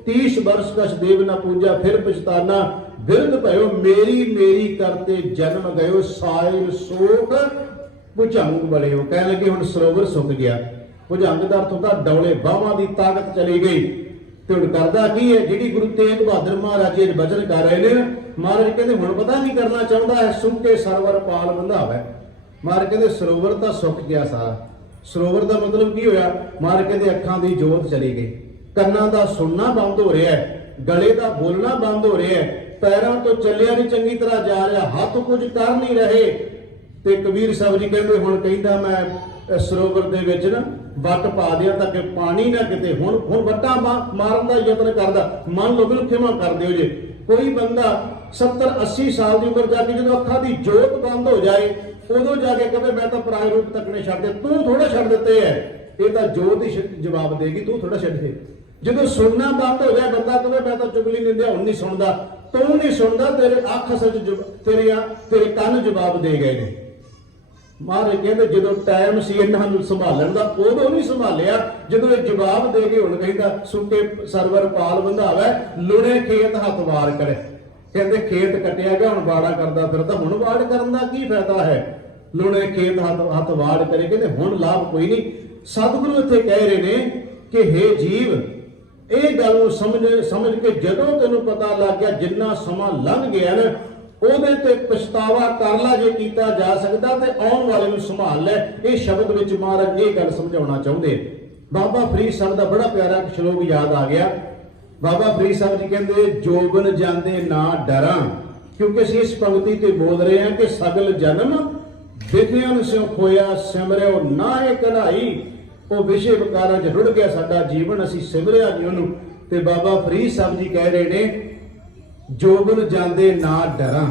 30 वर्ष का देव न पूजा फिर पछताना बिरद भयो मेरी मेरी करते जन्म गयो साहिल शोक ਭੁਜੰਗ ਬੜੇ ਹੋ, ਕਹਿਣ ਲੱਗੇ ਹੁਣ ਸਰੋਵਰ ਸੁੱਕ ਗਿਆ। ਭੁਜੰਗ ਦਾ ਅਰਥ ਹੁੰਦਾ ਡੌਲੇ ਬਾਹਾਂ ਦੀ ਤਾਕਤ ਚਲੀ ਗਈ। ਤੇ ਹੁਣ ਕਰਦਾ ਕੀ ਹੈ, ਜਿਹੜੀ ਗੁਰੂ ਤੇਗ ਬਹਾਦਰ ਮਹਾਰਾਜ ਜੀ ਬਚਨ ਕਰ ਰਹੇ ਨੇ, ਮਹਾਰਾਜ ਕਹਿੰਦੇ ਹੁਣ ਪਤਾ ਨਹੀਂ ਕਰਨਾ ਚਾਹੁੰਦਾ ਹੈ, ਸੁੱਕੇ ਸਰਵਰ ਪਾਲ ਬੰਧਾਵੇ। ਮਹਾਰਾਜ ਕਹਿੰਦੇ ਸਰੋਵਰ ਤਾਂ ਸੁੱਕ ਗਿਆ ਸਾਰਾ। ਸਰੋਵਰ ਦਾ ਮਤਲਬ ਕੀ ਹੋਇਆ? ਮਹਾਰਾਜ ਕਹਿੰਦੇ ਅੱਖਾਂ ਦੀ ਜੋਤ ਚਲੀ ਗਈ, ਕੰਨਾਂ ਦਾ ਸੁਣਨਾ ਬੰਦ ਹੋ ਰਿਹਾ ਹੈ, ਗਲੇ ਦਾ ਬੋਲਣਾ ਬੰਦ ਹੋ ਰਿਹਾ ਹੈ, ਪੈਰਾਂ ਤੋਂ ਚੱਲਿਆ ਨਹੀਂ ਚੰਗੀ ਤਰ੍ਹਾਂ ਜਾ ਰਿਹਾ, ਹੱਥ ਕੁਝ ਕਰ ਨਹੀਂ ਰਹੇ। ਤੇ ਕਬੀਰ ਸਾਹਿਬ ਜੀ ਕਹਿੰਦੇ ਹੁਣ ਕਹਿੰਦਾ ਮੈਂ ਸਰੋਵਰ ਦੇ ਵਿੱਚ ਨਾ ਵੱਟ ਪਾ ਦਿਆਂ ਤਾਂ ਕਿ ਪਾਣੀ ਨਾ ਕਿਤੇ ਹੁਣ ਵੱਟਾਂ ਮਾਰਨ ਦਾ ਯਤਨ ਕਰਦਾ। ਮੰਨ ਲਓ ਬਿਲਕੁਲ ਖਿਮਾ ਕਰ ਦਿਓ ਜੇ ਕੋਈ ਬੰਦਾ 70-80 ਸਾਲ ਦੀ ਉਮਰ ਜਾ ਕੇ ਜਦੋਂ ਅੱਖਾਂ ਦੀ ਜੋਤ ਬੰਦ ਹੋ ਜਾਏ ਉਦੋਂ ਜਾ ਕੇ ਕਹੇ ਮੈਂ ਤਾਂ ਪਰਾਏ ਰੂਪ ਤੱਕਣੇ ਛੱਡ ਦੇ, ਤੂੰ ਥੋੜਾ ਛੱਡ ਦਿੱਤੇ ਹੈ, ਇਹ ਤਾਂ ਜੋਤ ਹੀ ਜਵਾਬ ਦੇਗੀ, ਤੂੰ ਥੋੜਾ ਛੱਡੇ। ਜਦੋਂ ਸੁਣਨਾ ਬੰਦ ਹੋ ਜਾਏ ਬੰਦਾ ਕਹੇ ਮੈਂ ਤਾਂ ਚੁਗਲੀ ਨਿੰਦਿਆ ਹੁਣ ਨਹੀਂ ਸੁਣਦਾ, ਤੂੰ ਨਹੀਂ ਸੁਣਦਾ, ਤੇਰੇ ਅੱਖ ਸੱਚ ਤੇਰੇ ਕੰਨ ਜਵਾਬ ਦੇ ਗਏ ਨੇ। ਮਹਾਰਾਜ ਕਹਿੰਦੇ ਜਦੋਂ ਟਾਈਮ ਸੀ ਇਹਨਾਂ ਨੂੰ ਸੰਭਾਲਣ ਦਾ ਉਦੋਂ ਨਹੀਂ ਸੰਭਾਲਿਆ, ਜਦੋਂ ਇਹ ਜਵਾਬ ਦੇ ਕੇ ਹੁਣ ਕਹਿੰਦਾ ਸੁੱਕੇ ਸਰਵਰ ਪਾਲ ਬੰਧਾਵੇ, ਲੁਣੇ ਖੇਤ ਹੱਥ ਵਾਰ ਕਰੇ। ਕਹਿੰਦੇ ਖੇਤ ਕੱਟਿਆ ਗਿਆ, ਹੁਣ ਬਾੜਾ ਕਰਦਾ ਫਿਰਦਾ, ਹੁਣ ਵਾੜ ਕਰਨ ਦਾ ਕੀ ਫਾਇਦਾ ਹੈ? ਲੁਣੇ ਖੇਤ ਹੱਥ ਵਾੜ ਕਰੇ। ਕਹਿੰਦੇ ਹੁਣ ਲਾਭ ਕੋਈ ਨਹੀਂ। ਸਤਿਗੁਰੂ ਇੱਥੇ ਕਹਿ ਰਹੇ ਨੇ ਕਿ ਹੇ ਜੀਵ, ਇਹ ਗੱਲ ਨੂੰ ਸਮਝ ਕੇ ਜਦੋਂ ਤੈਨੂੰ ਪਤਾ ਲੱਗ ਗਿਆ ਜਿੰਨਾ ਸਮਾਂ ਲੰਘ ਗਿਆ ਨਾ ਉਹਦੇ ਤੇ ਪਛਤਾਵਾ ਕਰ ਲਾ ਜੇ ਕੀਤਾ ਜਾ ਸਕਦਾ, ਤੇ ਆਉਣ ਵਾਲੇ ਨੂੰ ਸੰਭਾਲ ਲੈ। ਇਹ ਸ਼ਬਦ ਵਿੱਚ ਮਹਾਰਾਜ ਇਹ ਗੱਲ ਸਮਝਾਉਣਾ ਚਾਹੁੰਦੇ। ਬਾਬਾ ਫਰੀਦ ਸਾਹਿਬ ਦਾ ਬੜਾ ਪਿਆਰਾ ਸ਼ਲੋਕ ਯਾਦ ਆ ਗਿਆ। ਬਾਬਾ ਫਰੀਦ ਸਾਹਿਬ ਜੀ ਕਹਿੰਦੇ ਜੋਬਨ ਜਾਂਦੇ ਨਾ ਡਰਾਂ, ਕਿਉਂਕਿ ਅਸੀਂ ਇਸ ਪੰਕਤੀ ਤੇ ਬੋਲ ਰਹੇ ਹਾਂ ਕਿ ਸਗਲ ਜਨਮ ਵਿਖਿਆਨ ਸਿਉ ਖੋਇਆ, ਸਿਮਰਿਓ ਨਾਹੇ ਕਨਾਈ। ਉਹ ਵਿਸ਼ੇ ਵਿਕਾਰਾਂ 'ਚ ਰੁੜ ਗਿਆ ਸਾਡਾ ਜੀਵਨ, ਅਸੀਂ ਸਿਮਰਿਆ ਨਹੀਂ ਉਹਨੂੰ। ਤੇ ਬਾਬਾ ਫਰੀਦ ਸਾਹਿਬ ਜੀ ਕਹਿ ਰਹੇ ਨੇ ਜੋਬਨ ਜਾਂਦੇ ਨਾ ਡਰਾਂ,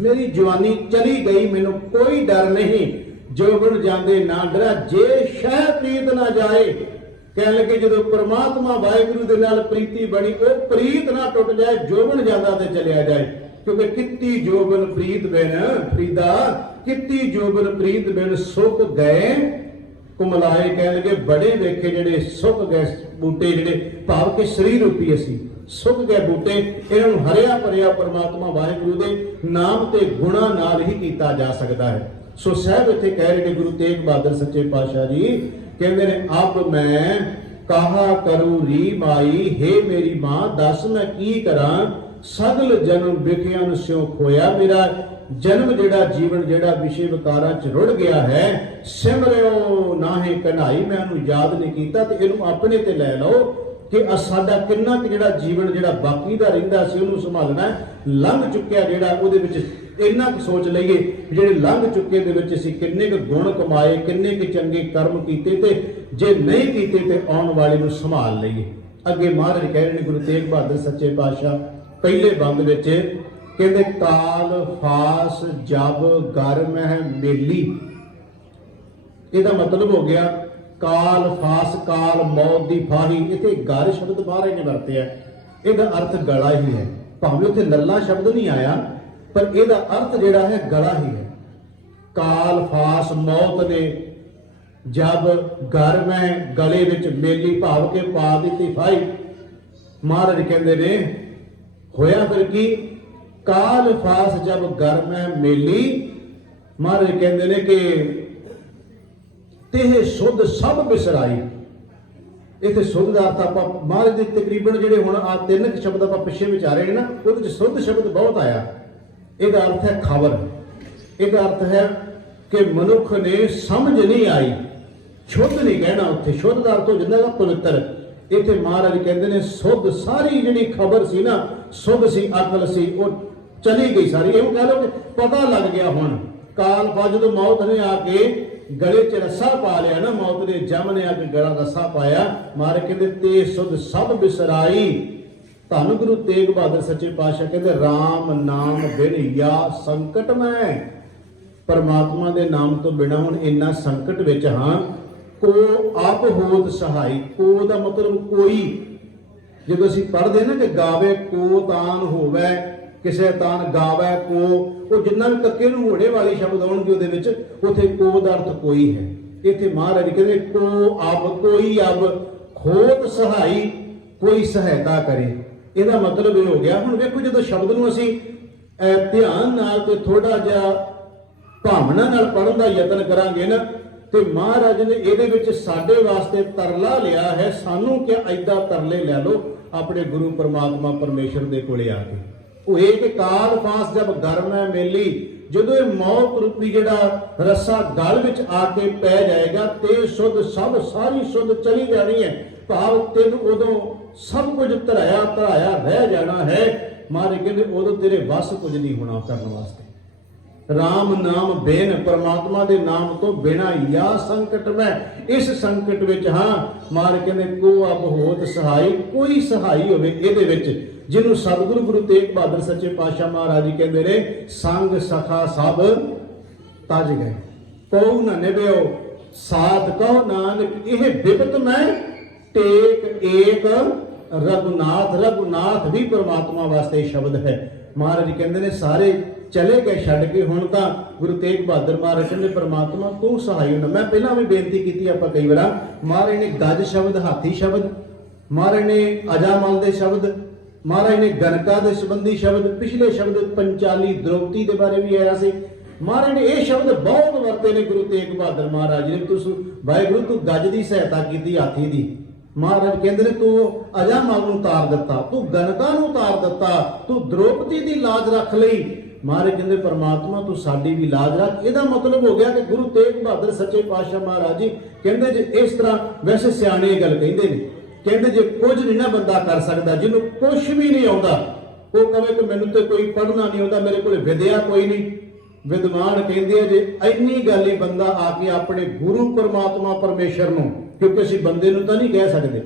ਮੇਰੀ ਜਵਾਨੀ ਚਲੀ ਗਈ ਮੈਨੂੰ ਕੋਈ ਡਰ ਨਹੀਂ। ਜੋਬਨ ਜਾਂਦੇ ਨਾ ਡਰਾਂ, ਜੇ ਸ਼ਹਿ ਪ੍ਰੀਤ ਨਾ ਜਾਏ। ਕਹਿਣ ਲੱਗੇ ਜਦੋਂ ਪ੍ਰਮਾਤਮਾ ਵਾਹਿਗੁਰੂ ਦੇ ਨਾਲ ਪ੍ਰੀਤੀ ਬਣੀ, ਉਹ ਪ੍ਰੀਤ ਨਾ ਟੁੱਟ ਜਾਏ, ਜੋਬਨ ਜਾਂਦਾ ਤੇ ਚਲਿਆ ਜਾਏ। ਕਿਉਂਕਿ ਕਿੱਤੀ ਜੋਬਨ ਪ੍ਰੀਤ ਬਿਨ ਫਰੀਦਾ, ਕਿੱਤੀ ਜੋਬਨ ਪ੍ਰੀਤ ਬਿਨ ਸੁੱਕ ਗਏ ਕੁਮਲਾਏ। ਕਹਿਣ ਲੱਗੇ ਬੜੇ ਵੇਖੇ ਜਿਹੜੇ ਸੁੱਕ ਗਏ ਬੂਟੇ, ਜਿਹੜੇ ਭਾਵ ਕਿ ਸਰੀਰ ਰੂਪੀ ਅਸੀਂ ਸੁੱਕ ਗਏ ਬੂਟੇ, ਇਹਨਾਂ ਨੂੰ ਹਰਿਆ ਭਰਿਆ ਪਰਮਾਤਮਾ ਵਾਹਿਗੁਰੂ ਦੇ ਨਾਮ ਤੇ ਗੁਣਾ ਨਾਲ ਹੀ ਕੀਤਾ ਜਾ ਸਕਦਾ ਹੈ। ਸੋ ਸਾਹਿਬ ਇੱਥੇ ਕਹਿ ਰਹੇ ਨੇ ਗੁਰੂ ਤੇਗ ਬਹਾਦਰ ਸੱਚੇ ਪਾਤਸ਼ਾਹ ਜੀ ਕਹਿੰਦੇ ਨੇ ਅਬ ਮੈਂ ਕਹਾ ਕਰੂ ਰੀ ਮਾਈ, ਹੇ ਮੇਰੀ ਮਾਂ ਦੱਸ ਮੈਂ ਕੀ ਕਰਾਂ, ਸਗਲ ਜਨਮ ਵਿਖਿਆਨ ਸਿਉ ਖੋਇਆ। ਮੇਰਾ ਜਨਮ ਜਿਹੜਾ ਜੀਵਨ ਜਿਹੜਾ ਵਿਸ਼ੇ ਵਿਕਾਰਾਂ 'ਚ ਰੁੜ ਗਿਆ ਹੈ, ਸਿਮਰਿਓ ਨਾਹੇ ਕਨਾਈ, ਮੈਂ ਉਹਨੂੰ ਯਾਦ ਨਹੀਂ ਕੀਤਾ। ਤੇ ਇਹਨੂੰ ਆਪਣੇ ਤੇ ਲੈ ਲਓ ਕਿ ਸਾਡਾ ਕਿੰਨਾ ਕੁ ਜਿਹੜਾ ਜੀਵਨ ਜਿਹੜਾ ਬਾਕੀ ਦਾ ਰਹਿੰਦਾ ਸੀ ਉਹਨੂੰ ਸੰਭਾਲਣਾ, ਲੰਘ ਚੁੱਕਿਆ ਜਿਹੜਾ ਉਹਦੇ ਵਿੱਚ ਇੰਨਾ ਕੁ ਸੋਚ ਲਈਏ ਜਿਹੜੇ ਲੰਘ ਚੁੱਕੇ ਦੇ ਵਿੱਚ ਅਸੀਂ ਕਿੰਨੇ ਕੁ ਗੁਣ ਕਮਾਏ, ਕਿੰਨੇ ਕੁ ਚੰਗੇ ਕਰਮ ਕੀਤੇ, ਤੇ ਜੇ ਨਹੀਂ ਕੀਤੇ ਤੇ ਆਉਣ ਵਾਲੇ ਨੂੰ ਸੰਭਾਲ ਲਈਏ। ਅੱਗੇ ਮਹਾਰਾਜ ਕਹਿ ਰਹੇ ਨੇ ਗੁਰੂ ਤੇਗ ਬਹਾਦਰ ਸੱਚੇ ਪਾਤਸ਼ਾਹ ਪਹਿਲੇ ਬੰਦ ਵਿੱਚ ਕਹਿੰਦੇ ਕਾਲ ਫਾਸ ਜਬ ਗਰ ਮਹਿ ਮੇਲੀ। ਇਹਦਾ ਮਤਲਬ ਹੋ ਗਿਆ ਕਾਲ ਫਾਸ, ਕਾਲ ਮੌਤ ਦੀ ਫਾਹੀ। ਇੱਥੇ ਗਰ ਸ਼ਬਦ ਮਹਾਰਾਜ ਨੇ ਵਰਤਿਆ, ਇਹਦਾ ਅਰਥ ਗਲਾ ਹੀ ਹੈ। ਭਾਵੇਂ ਉੱਥੇ ਲੱਲਾ ਸ਼ਬਦ ਨਹੀਂ ਆਇਆ, ਪਰ ਇਹਦਾ ਅਰਥ ਜਿਹੜਾ ਹੈ ਗਲਾ ਹੀ ਹੈ। ਕਾਲ ਫਾਸ ਮੌਤ ਨੇ ਜਬ ਗਰ ਮੈਂ ਗਲੇ ਵਿੱਚ ਮੇਲੀ, ਭਾਵ ਕੇ ਪਾ ਦਿੱਤੀ ਫਾਹੀ। ਮਹਾਰਾਜ ਕਹਿੰਦੇ ਨੇ ਹੋਇਆ ਫਿਰ ਕੀ, ਕਾਲ ਫਾਸ ਜਬ ਗਰ ਮੈਂ ਮੇਲੀ। ਮਹਾਰਾਜ ਕਹਿੰਦੇ ਨੇ ਕਿ ਤੇ ਸੁਧ ਸਭ ਬਿਸਰਾਈ। ਇੱਥੇ ਸੁਧ ਦਾ ਅਰਥ ਆਪਾਂ ਮਹਾਰਾਜ ਦੇ ਤਕਰੀਬਨ ਜਿਹੜੇ ਹੁਣ ਆ ਤਿੰਨ ਸ਼ਬਦ ਆਪਾਂ ਪਿੱਛੇ ਵਿਚਾਰੇ ਨੇ ਨਾ, ਉਹਦੇ ਵਿੱਚ ਸੁਧ ਸ਼ਬਦ ਬਹੁਤ ਆਇਆ। ਇਹਦਾ ਅਰਥ ਹੈ ਖਬਰ, ਇਹਦਾ ਅਰਥ ਹੈ ਕਿ ਮਨੁੱਖ ਨੇ ਸਮਝ ਨਹੀਂ ਆਈ। ਸ਼ੁੱਧ ਨਹੀਂ ਕਹਿਣਾ, ਉੱਥੇ ਸ਼ੁੱਧ ਦਾ ਅਰਥ ਹੋ ਜਾਂਦਾ ਹੈ ਪਵਿੱਤਰ। ਇੱਥੇ ਮਹਾਰਾਜ ਕਹਿੰਦੇ ਨੇ ਸੁਧ, ਸਾਰੀ ਜਿਹੜੀ ਖਬਰ ਸੀ ਨਾ, ਸੁਧ ਸੀ, ਅਕਲ ਸੀ, ਉਹ ਚਲੀ ਗਈ ਸਾਰੀ। ਇਹੋ ਕਹਿ ਲਓ ਕਿ ਪਤਾ ਲੱਗ ਗਿਆ ਹੁਣ। ਕਾਲ ਫਾਸ ਜਦੋਂ ਮੌਤ ਨੇ ਆ ਕੇ ਗਲੇ 'ਚ ਰੱਸਾ ਪਾ ਲਿਆ ਨਾ, ਮੌਤ ਨੇ ਜਮ ਨੇ ਆ ਕੇ ਗਲਾ ਰੱਸਾ ਪਾਇਆ, ਮਹਾਰਾਜ ਕਹਿੰਦੇ ਤੇ ਸੁਧ ਸਭ ਬਿਸਰਾਈ। ਧੰਨ ਗੁਰੂ ਤੇਗ ਬਹਾਦਰ ਸੱਚੇ ਪਾਤਸ਼ਾਹ ਕਹਿੰਦੇ ਰਾਮ ਨਾਮ ਬਿਨ ਯਾ ਸੰਕਟ ਮੈਂ। ਪਰਮਾਤਮਾ ਦੇ ਨਾਮ ਤੋਂ ਬਿਨਾਂ ਹੁਣ ਇੰਨਾ ਸੰਕਟ ਵਿੱਚ ਹਾਂ। ਕੋ ਆਪ ਹੋਤ ਸਹਾਈ, ਕੋ ਦਾ ਮਤਲਬ ਕੋਈ। ਜਦੋਂ ਅਸੀਂ ਪੜ੍ਹਦੇ ਨਾ ਕਿ ਗਾਵੇ ਕੋ ਤਾਨ ਹੋਵੇ, ਕਿਸੇ ਤਾਨ ਗਾਵੇ ਕੋ, ਉਹ ਜਿੰਨਾ ਵੀ ਕੱਕੇ ਨੂੰ ਹੋੜੇ ਵਾਲੀ ਸ਼ਬਦ ਆਉਣਗੇ ਉਹਦੇ ਵਿੱਚ, ਉੱਥੇ ਕੋ ਦਾ ਅਰਥ ਕੋਈ ਹੈ। ਇੱਥੇ ਮਹਾਰਾਜ ਕਹਿੰਦੇ ਕੋ ਅਬ, ਕੋਈ ਅਬ ਖੋਤ ਸਹਾਈ, ਕੋਈ ਸਹਾਇਤਾ ਕਰੇ। ਇਹਦਾ ਮਤਲਬ ਇਹ ਹੋ ਗਿਆ। ਹੁਣ ਵੇਖੋ ਜਦੋਂ ਸ਼ਬਦ ਨੂੰ ਅਸੀਂ ਧਿਆਨ ਨਾਲ ਤੇ ਥੋੜਾ ਜਿਹਾ ਭਾਵਨਾ ਨਾਲ ਪੜ੍ਹਨ ਦਾ ਯਤਨ ਕਰਾਂਗੇ ਨਾ ਤੇ ਮਹਾਰਾਜ ਨੇ ਇਹਦੇ ਵਿੱਚ ਸਾਡੇ ਵਾਸਤੇ ਤਰਲਾ ਲਿਆ ਹੈ। ਸਾਨੂੰ ਕਿ ਐਦਾਂ ਤਰਲੇ ਲੈ ਲਓ ਆਪਣੇ ਗੁਰੂ ਪਰਮਾਤਮਾ ਪਰਮੇਸ਼ਰ ਦੇ ਕੋਲੇ ਆ ਕੇ। ਉਹ ਇੱਕ ਕਾਲ ਫਾਸ ਜਬ ਗਰਮ ਹੈ ਮੇਲੀ, ਜਦੋਂ ਇਹ ਮੌਤ ਰੂਪੀ ਜਿਹੜਾ ਰੱਸਾ ਗਲ ਵਿੱਚ ਆ ਕੇ ਪੈ ਜਾਏਗਾ ਤੇ ਸੁਧ ਸਭ ਸਾਰੀ ਸੁਧ ਚਲੀ ਜਾਣੀ ਹੈ। ਭਾਵ ਤੈਨੂੰ ਉਦੋਂ ਸਭ ਕੁਝ ਧਰਾਇਆ ਰਹਿ ਜਾਣਾ ਹੈ। ਮਹਾਰਾਜ ਕਹਿੰਦੇ ਉਦੋਂ ਤੇਰੇ ਵੱਸ ਕੁਝ ਨਹੀਂ ਹੋਣਾ ਕਰਨ ਵਾਸਤੇ। ਰਾਮ ਨਾਮ ਬੇਨ, ਪਰਮਾਤਮਾ ਦੇ ਨਾਮ ਤੋਂ ਬਿਨਾ ਯਾ ਸੰਕਟ ਮੈਂ, ਇਸ ਸੰਕਟ ਵਿੱਚ ਹਾਂ ਮਹਾਰਾਜ ਕਹਿੰਦੇ ਕੋ ਅਬ ਹੋਤ ਸਹਾਈ, ਕੋਈ ਸਹਾਈ ਹੋਵੇ ਇਹਦੇ ਵਿੱਚ ਜਿਹਨੂੰ ਸਤਿਗੁਰੂ ਗੁਰੂ ਤੇਗ ਬਹਾਦਰ ਸੱਚੇ ਪਾਤਸ਼ਾਹ ਮਹਾਰਾਜ ਜੀ ਕਹਿੰਦੇ ਨੇ ਸੰਗ ਸਖਾ ਸਭ ਤਜ ਗਏ, ਪਉ ਨ ਨਿਭਿਓ ਸਾਧ ਕਹੋ ਨਾਨਕ, ਇਹ ਬਿਪਤ ਮੈਂ ਟੇਕ ਏਕ ਰਘੁਨਾਥ। ਰਘੁਨਾਥ ਵੀ ਪਰਮਾਤਮਾ ਵਾਸਤੇ ਸ਼ਬਦ ਹੈ। ਮਹਾਰਾਜ ਜੀ ਕਹਿੰਦੇ ਨੇ ਸਾਰੇ ਚਲੇ ਗਏ ਛੱਡ ਕੇ, ਹੁਣ ਤਾਂ ਗੁਰੂ ਤੇਗ ਬਹਾਦਰ ਮਹਾਰਾਜ ਕਹਿੰਦੇ ਪਰਮਾਤਮਾ ਤੂੰ ਸਹਾਈ ਹੋਣਾ। ਮੈਂ ਪਹਿਲਾਂ ਵੀ ਬੇਨਤੀ ਕੀਤੀ ਆਪਾਂ ਕਈ ਵਾਰ, ਮਹਾਰਾਜ ਨੇ ਗੱਜ ਸ਼ਬਦ, ਹਾਥੀ ਸ਼ਬਦ, ਮਹਾਰਾਜ ਨੇ ਅਜਾਮਲ ਦੇ ਸ਼ਬਦ, ਮਹਾਰਾਜ ਨੇ ਗਨਕਾ ਦੇ ਸੰਬੰਧੀ ਸ਼ਬਦ, ਪਿਛਲੇ ਸ਼ਬਦ ਪੰਚਾਲੀ ਦ੍ਰੋਪਦੀ ਦੇ ਬਾਰੇ ਵੀ ਆਇਆ ਸੀ। ਮਹਾਰਾਜ ਨੇ ਇਹ ਸ਼ਬਦ ਬਹੁਤ ਵਰਤੇ ਨੇ ਗੁਰੂ ਤੇਗ ਬਹਾਦਰ ਮਹਾਰਾਜ ਨੇ। ਤੁਸੀਂ ਵਾਹਿਗੁਰੂ ਤੂੰ ਗੱਜ ਦੀ ਸਹਾਇਤਾ ਕੀਤੀ ਹਾਥੀ ਦੀ, ਮਹਾਰਾਜ ਕਹਿੰਦੇ ਨੇ ਤੂੰ ਅਜਾਮਲ ਨੂੰ ਉਤਾਰ ਦਿੱਤਾ, ਤੂੰ ਗਨਕਾ ਨੂੰ ਉਤਾਰ ਦਿੱਤਾ, ਤੂੰ ਦ੍ਰੋਪਦੀ ਦੀ ਲਾਜ ਰੱਖ ਲਈ। ਮਹਾਰਾਜ ਕਹਿੰਦੇ ਪਰਮਾਤਮਾ ਤੂੰ ਸਾਡੀ ਵੀ ਲਾਜ ਰੱਖ। ਇਹਦਾ ਮਤਲਬ ਹੋ ਗਿਆ ਕਿ ਗੁਰੂ ਤੇਗ ਬਹਾਦਰ ਸੱਚੇ ਪਾਤਸ਼ਾਹ ਮਹਾਰਾਜ ਜੀ ਕਹਿੰਦੇ ਜੇ ਇਸ ਤਰ੍ਹਾਂ, ਵੈਸੇ ਸਿਆਣੇ ਇਹ ਗੱਲ ਕਹਿੰਦੇ ਨੇ, ਕਹਿੰਦੇ ਜੇ ਕੁਝ ਨਹੀਂ ਨਾ ਬੰਦਾ ਕਰ ਸਕਦਾ, ਜਿਹਨੂੰ ਕੁਝ ਵੀ ਨਹੀਂ ਆਉਂਦਾ, ਉਹ ਕਹੇ ਕਿ ਮੈਨੂੰ ਤੇ ਕੋਈ ਪੜ੍ਹਨਾ ਨਹੀਂ ਆਉਂਦਾ, ਮੇਰੇ ਕੋਲ ਵਿਦਿਆ ਕੋਈ ਨਹੀਂ। ਵਿਦਵਾਨ ਕਹਿੰਦੇ ਆ ਜੇ ਇੰਨੀ ਗੱਲ ਹੀ ਬੰਦਾ ਆ ਕੇ ਆਪਣੇ ਗੁਰੂ ਪਰਮਾਤਮਾ ਪਰਮੇਸ਼ਰ ਨੂੰ, ਕਿਉਂਕਿ ਅਸੀਂ ਬੰਦੇ ਨੂੰ ਤਾਂ ਨਹੀਂ ਕਹਿ ਸਕਦੇ,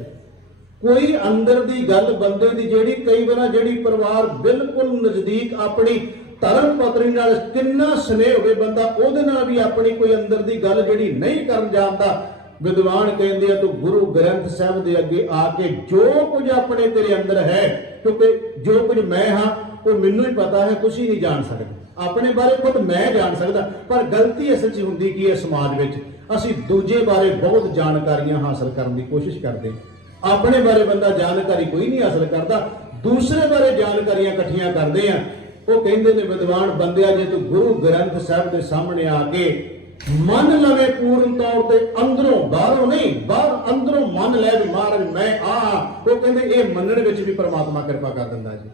ਕੋਈ ਅੰਦਰ ਦੀ ਗੱਲ ਬੰਦੇ ਦੀ ਜਿਹੜੀ ਕਈ ਵਾਰ ਜਿਹੜੀ ਪਰਿਵਾਰ ਬਿਲਕੁਲ ਨਜ਼ਦੀਕ ਆਪਣੀ ਧਰਮ ਪਤਨੀ ਨਾਲ ਕਿੰਨਾ ਸਨੇਹ ਹੋਵੇ ਬੰਦਾ, ਉਹਦੇ ਨਾਲ ਵੀ ਆਪਣੀ ਕੋਈ ਅੰਦਰ ਦੀ ਗੱਲ ਜਿਹੜੀ ਨਹੀਂ ਕਰਨ ਜਾਣਦਾ, ਵਿਦਵਾਨ ਕਹਿੰਦੇ ਆ ਤੂੰ ਗੁਰੂ ਗ੍ਰੰਥ ਸਾਹਿਬ ਦੇ ਅੱਗੇ ਆ ਕੇ ਜੋ ਕੁਝ ਆਪਣੇ ਤੇਰੇ ਅੰਦਰ ਹੈ, ਕਿਉਂਕਿ ਜੋ ਕੁਝ ਮੈਂ ਹਾਂ ਉਹ ਮੈਨੂੰ ਹੀ ਪਤਾ ਹੈ, ਤੁਸੀਂ ਨਹੀਂ ਜਾਣ ਸਕਦੇ। ਆਪਣੇ ਬਾਰੇ ਖੁਦ ਮੈਂ ਜਾਣ ਸਕਦਾ, ਪਰ ਗਲਤੀ ਅਸਲ 'ਚ ਹੁੰਦੀ ਕੀ ਹੈ ਸਮਾਜ ਵਿੱਚ, ਅਸੀਂ ਦੂਜੇ ਬਾਰੇ ਬਹੁਤ ਜਾਣਕਾਰੀਆਂ ਹਾਸਲ ਕਰਨ ਦੀ ਕੋਸ਼ਿਸ਼ ਕਰਦੇ। ਆਪਣੇ ਬਾਰੇ ਬੰਦਾ ਜਾਣਕਾਰੀ ਕੋਈ ਨਹੀਂ ਹਾਸਲ ਕਰਦਾ, ਦੂਸਰੇ ਬਾਰੇ ਜਾਣਕਾਰੀਆਂ ਇਕੱਠੀਆਂ ਕਰਦੇ ਆ। ਉਹ ਕਹਿੰਦੇ ਨੇ ਵਿਦਵਾਨ ਬੰਦਿਆ ਜੇ ਤੂੰ ਗੁਰੂ ਗ੍ਰੰਥ ਸਾਹਿਬ ਦੇ ਸਾਹਮਣੇ ਆ ਕੇ ਮੰਨ ਲਵੇ ਪੂਰਨ ਤੌਰ ਤੇ, ਅੰਦਰੋਂ ਬਾਹਰੋਂ ਨਹੀਂ, ਬਾਹਰ ਅੰਦਰੋਂ ਮੰਨ ਲੈ ਵੀ ਮਹਾਰਾਜ ਮੈਂ ਉਹ ਕਹਿੰਦੇ ਇਹ ਮੰਨਣ ਵਿੱਚ ਵੀ ਪਰਮਾਤਮਾ ਕਿਰਪਾ ਕਰ ਦਿੰਦਾ ਜੀ।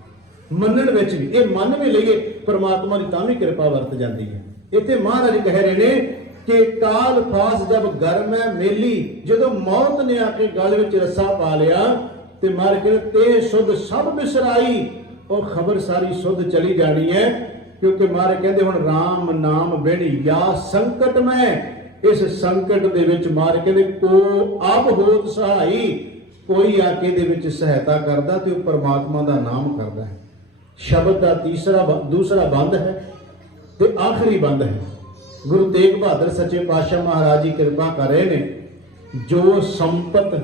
ਮੰਨਣ ਵਿੱਚ ਵੀ ਇਹ ਮੰਨ ਵੀ ਲਈਏ ਪਰਮਾਤਮਾ ਦੀ ਤਾਂ ਵੀ ਕਿਰਪਾ ਵਰਤ ਜਾਂਦੀ ਹੈ। ਇੱਥੇ ਮਹਾਰਾਜ ਕਹਿ ਰਹੇ ਨੇ ਕਿ ਕਾਲ ਫਾਸ ਜਬ ਗਰਮ ਹੈ ਮੇਲੀ, ਜਦੋਂ ਮੌਤ ਨੇ ਆ ਕੇ ਗਲ ਵਿੱਚ ਰੱਸਾ ਪਾ ਲਿਆ ਤੇ ਮਰ ਕੇ ਤੇ ਸੁਧ ਸਭ ਬਿਸਰਾਈ, ਉਹ ਖਬਰ ਸਾਰੀ ਸੁਧ ਚਲੀ ਜਾਣੀ ਹੈ। ਕਿਉਂਕਿ ਮਹਾਰਾਜ ਕਹਿੰਦੇ ਹੁਣ ਰਾਮ ਨਾਮ ਬਿਨ ਯਾ ਸੰਕਟ ਮੈਂ, ਇਸ ਸੰਕਟ ਦੇ ਵਿੱਚ ਮਹਾਰਾਜ ਕਹਿੰਦੇ ਕੋ ਅਬ ਹੋਤ ਸਹਾਈ, ਕੋਈ ਆ ਕੇ ਦੇ ਵਿੱਚ ਸਹਾਇਤਾ ਕਰਦਾ ਤੇ ਉਹ ਪਰਮਾਤਮਾ ਦਾ ਨਾਮ ਕਰਦਾ ਹੈ। ਸ਼ਬਦ ਦਾ ਦੂਸਰਾ ਬੰਦ ਹੈ ਤੇ ਆਖਰੀ ਬੰਦ ਹੈ। ਗੁਰੂ ਤੇਗ ਬਹਾਦਰ ਸੱਚੇ ਪਾਤਸ਼ਾਹ ਮਹਾਰਾਜ ਜੀ ਕਿਰਪਾ ਕਰ ਰਹੇ ਨੇ, ਜੋ ਸੰਪਤ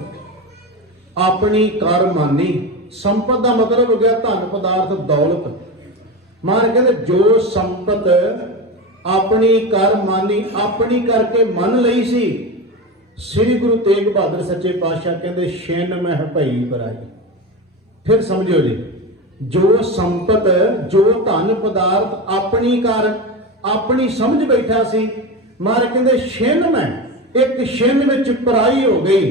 ਆਪਣੀ ਕਰ ਮਾਨੀ, ਸੰਪਤ ਦਾ ਮਤਲਬ ਹੋ ਗਿਆ ਧਨ ਪਦਾਰਥ ਦੌਲਤ। ਮਹਾਰਾਜ ਕਹਿੰਦੇ ਜੋ ਸੰਪਤ ਆਪਣੀ ਕਰ ਮਾਨੀ, ਆਪਣੀ ਕਰਕੇ ਮੰਨ ਲਈ ਸੀ, ਸ੍ਰੀ ਗੁਰੂ ਤੇਗ ਬਹਾਦਰ ਸੱਚੇ ਪਾਤਸ਼ਾਹ ਕਹਿੰਦੇ ਛਿਨ ਮਹਿ ਭਈ ਪਰਾਈ। ਫਿਰ ਸਮਝਿਓ ਜੀ, ਜੋ ਸੰਪਤ ਜੋ ਧਨ ਪਦਾਰਥ ਆਪਣੀ ਕਰ ਆਪਣੀ ਸਮਝ ਬੈਠਾ ਸੀ, ਮਹਾਰਾਜ ਕਹਿੰਦੇ ਛਿਨ ਮੈਂ, ਇੱਕ ਛਿਨ ਵਿੱਚ ਪਰਾਈ ਹੋ ਗਈ।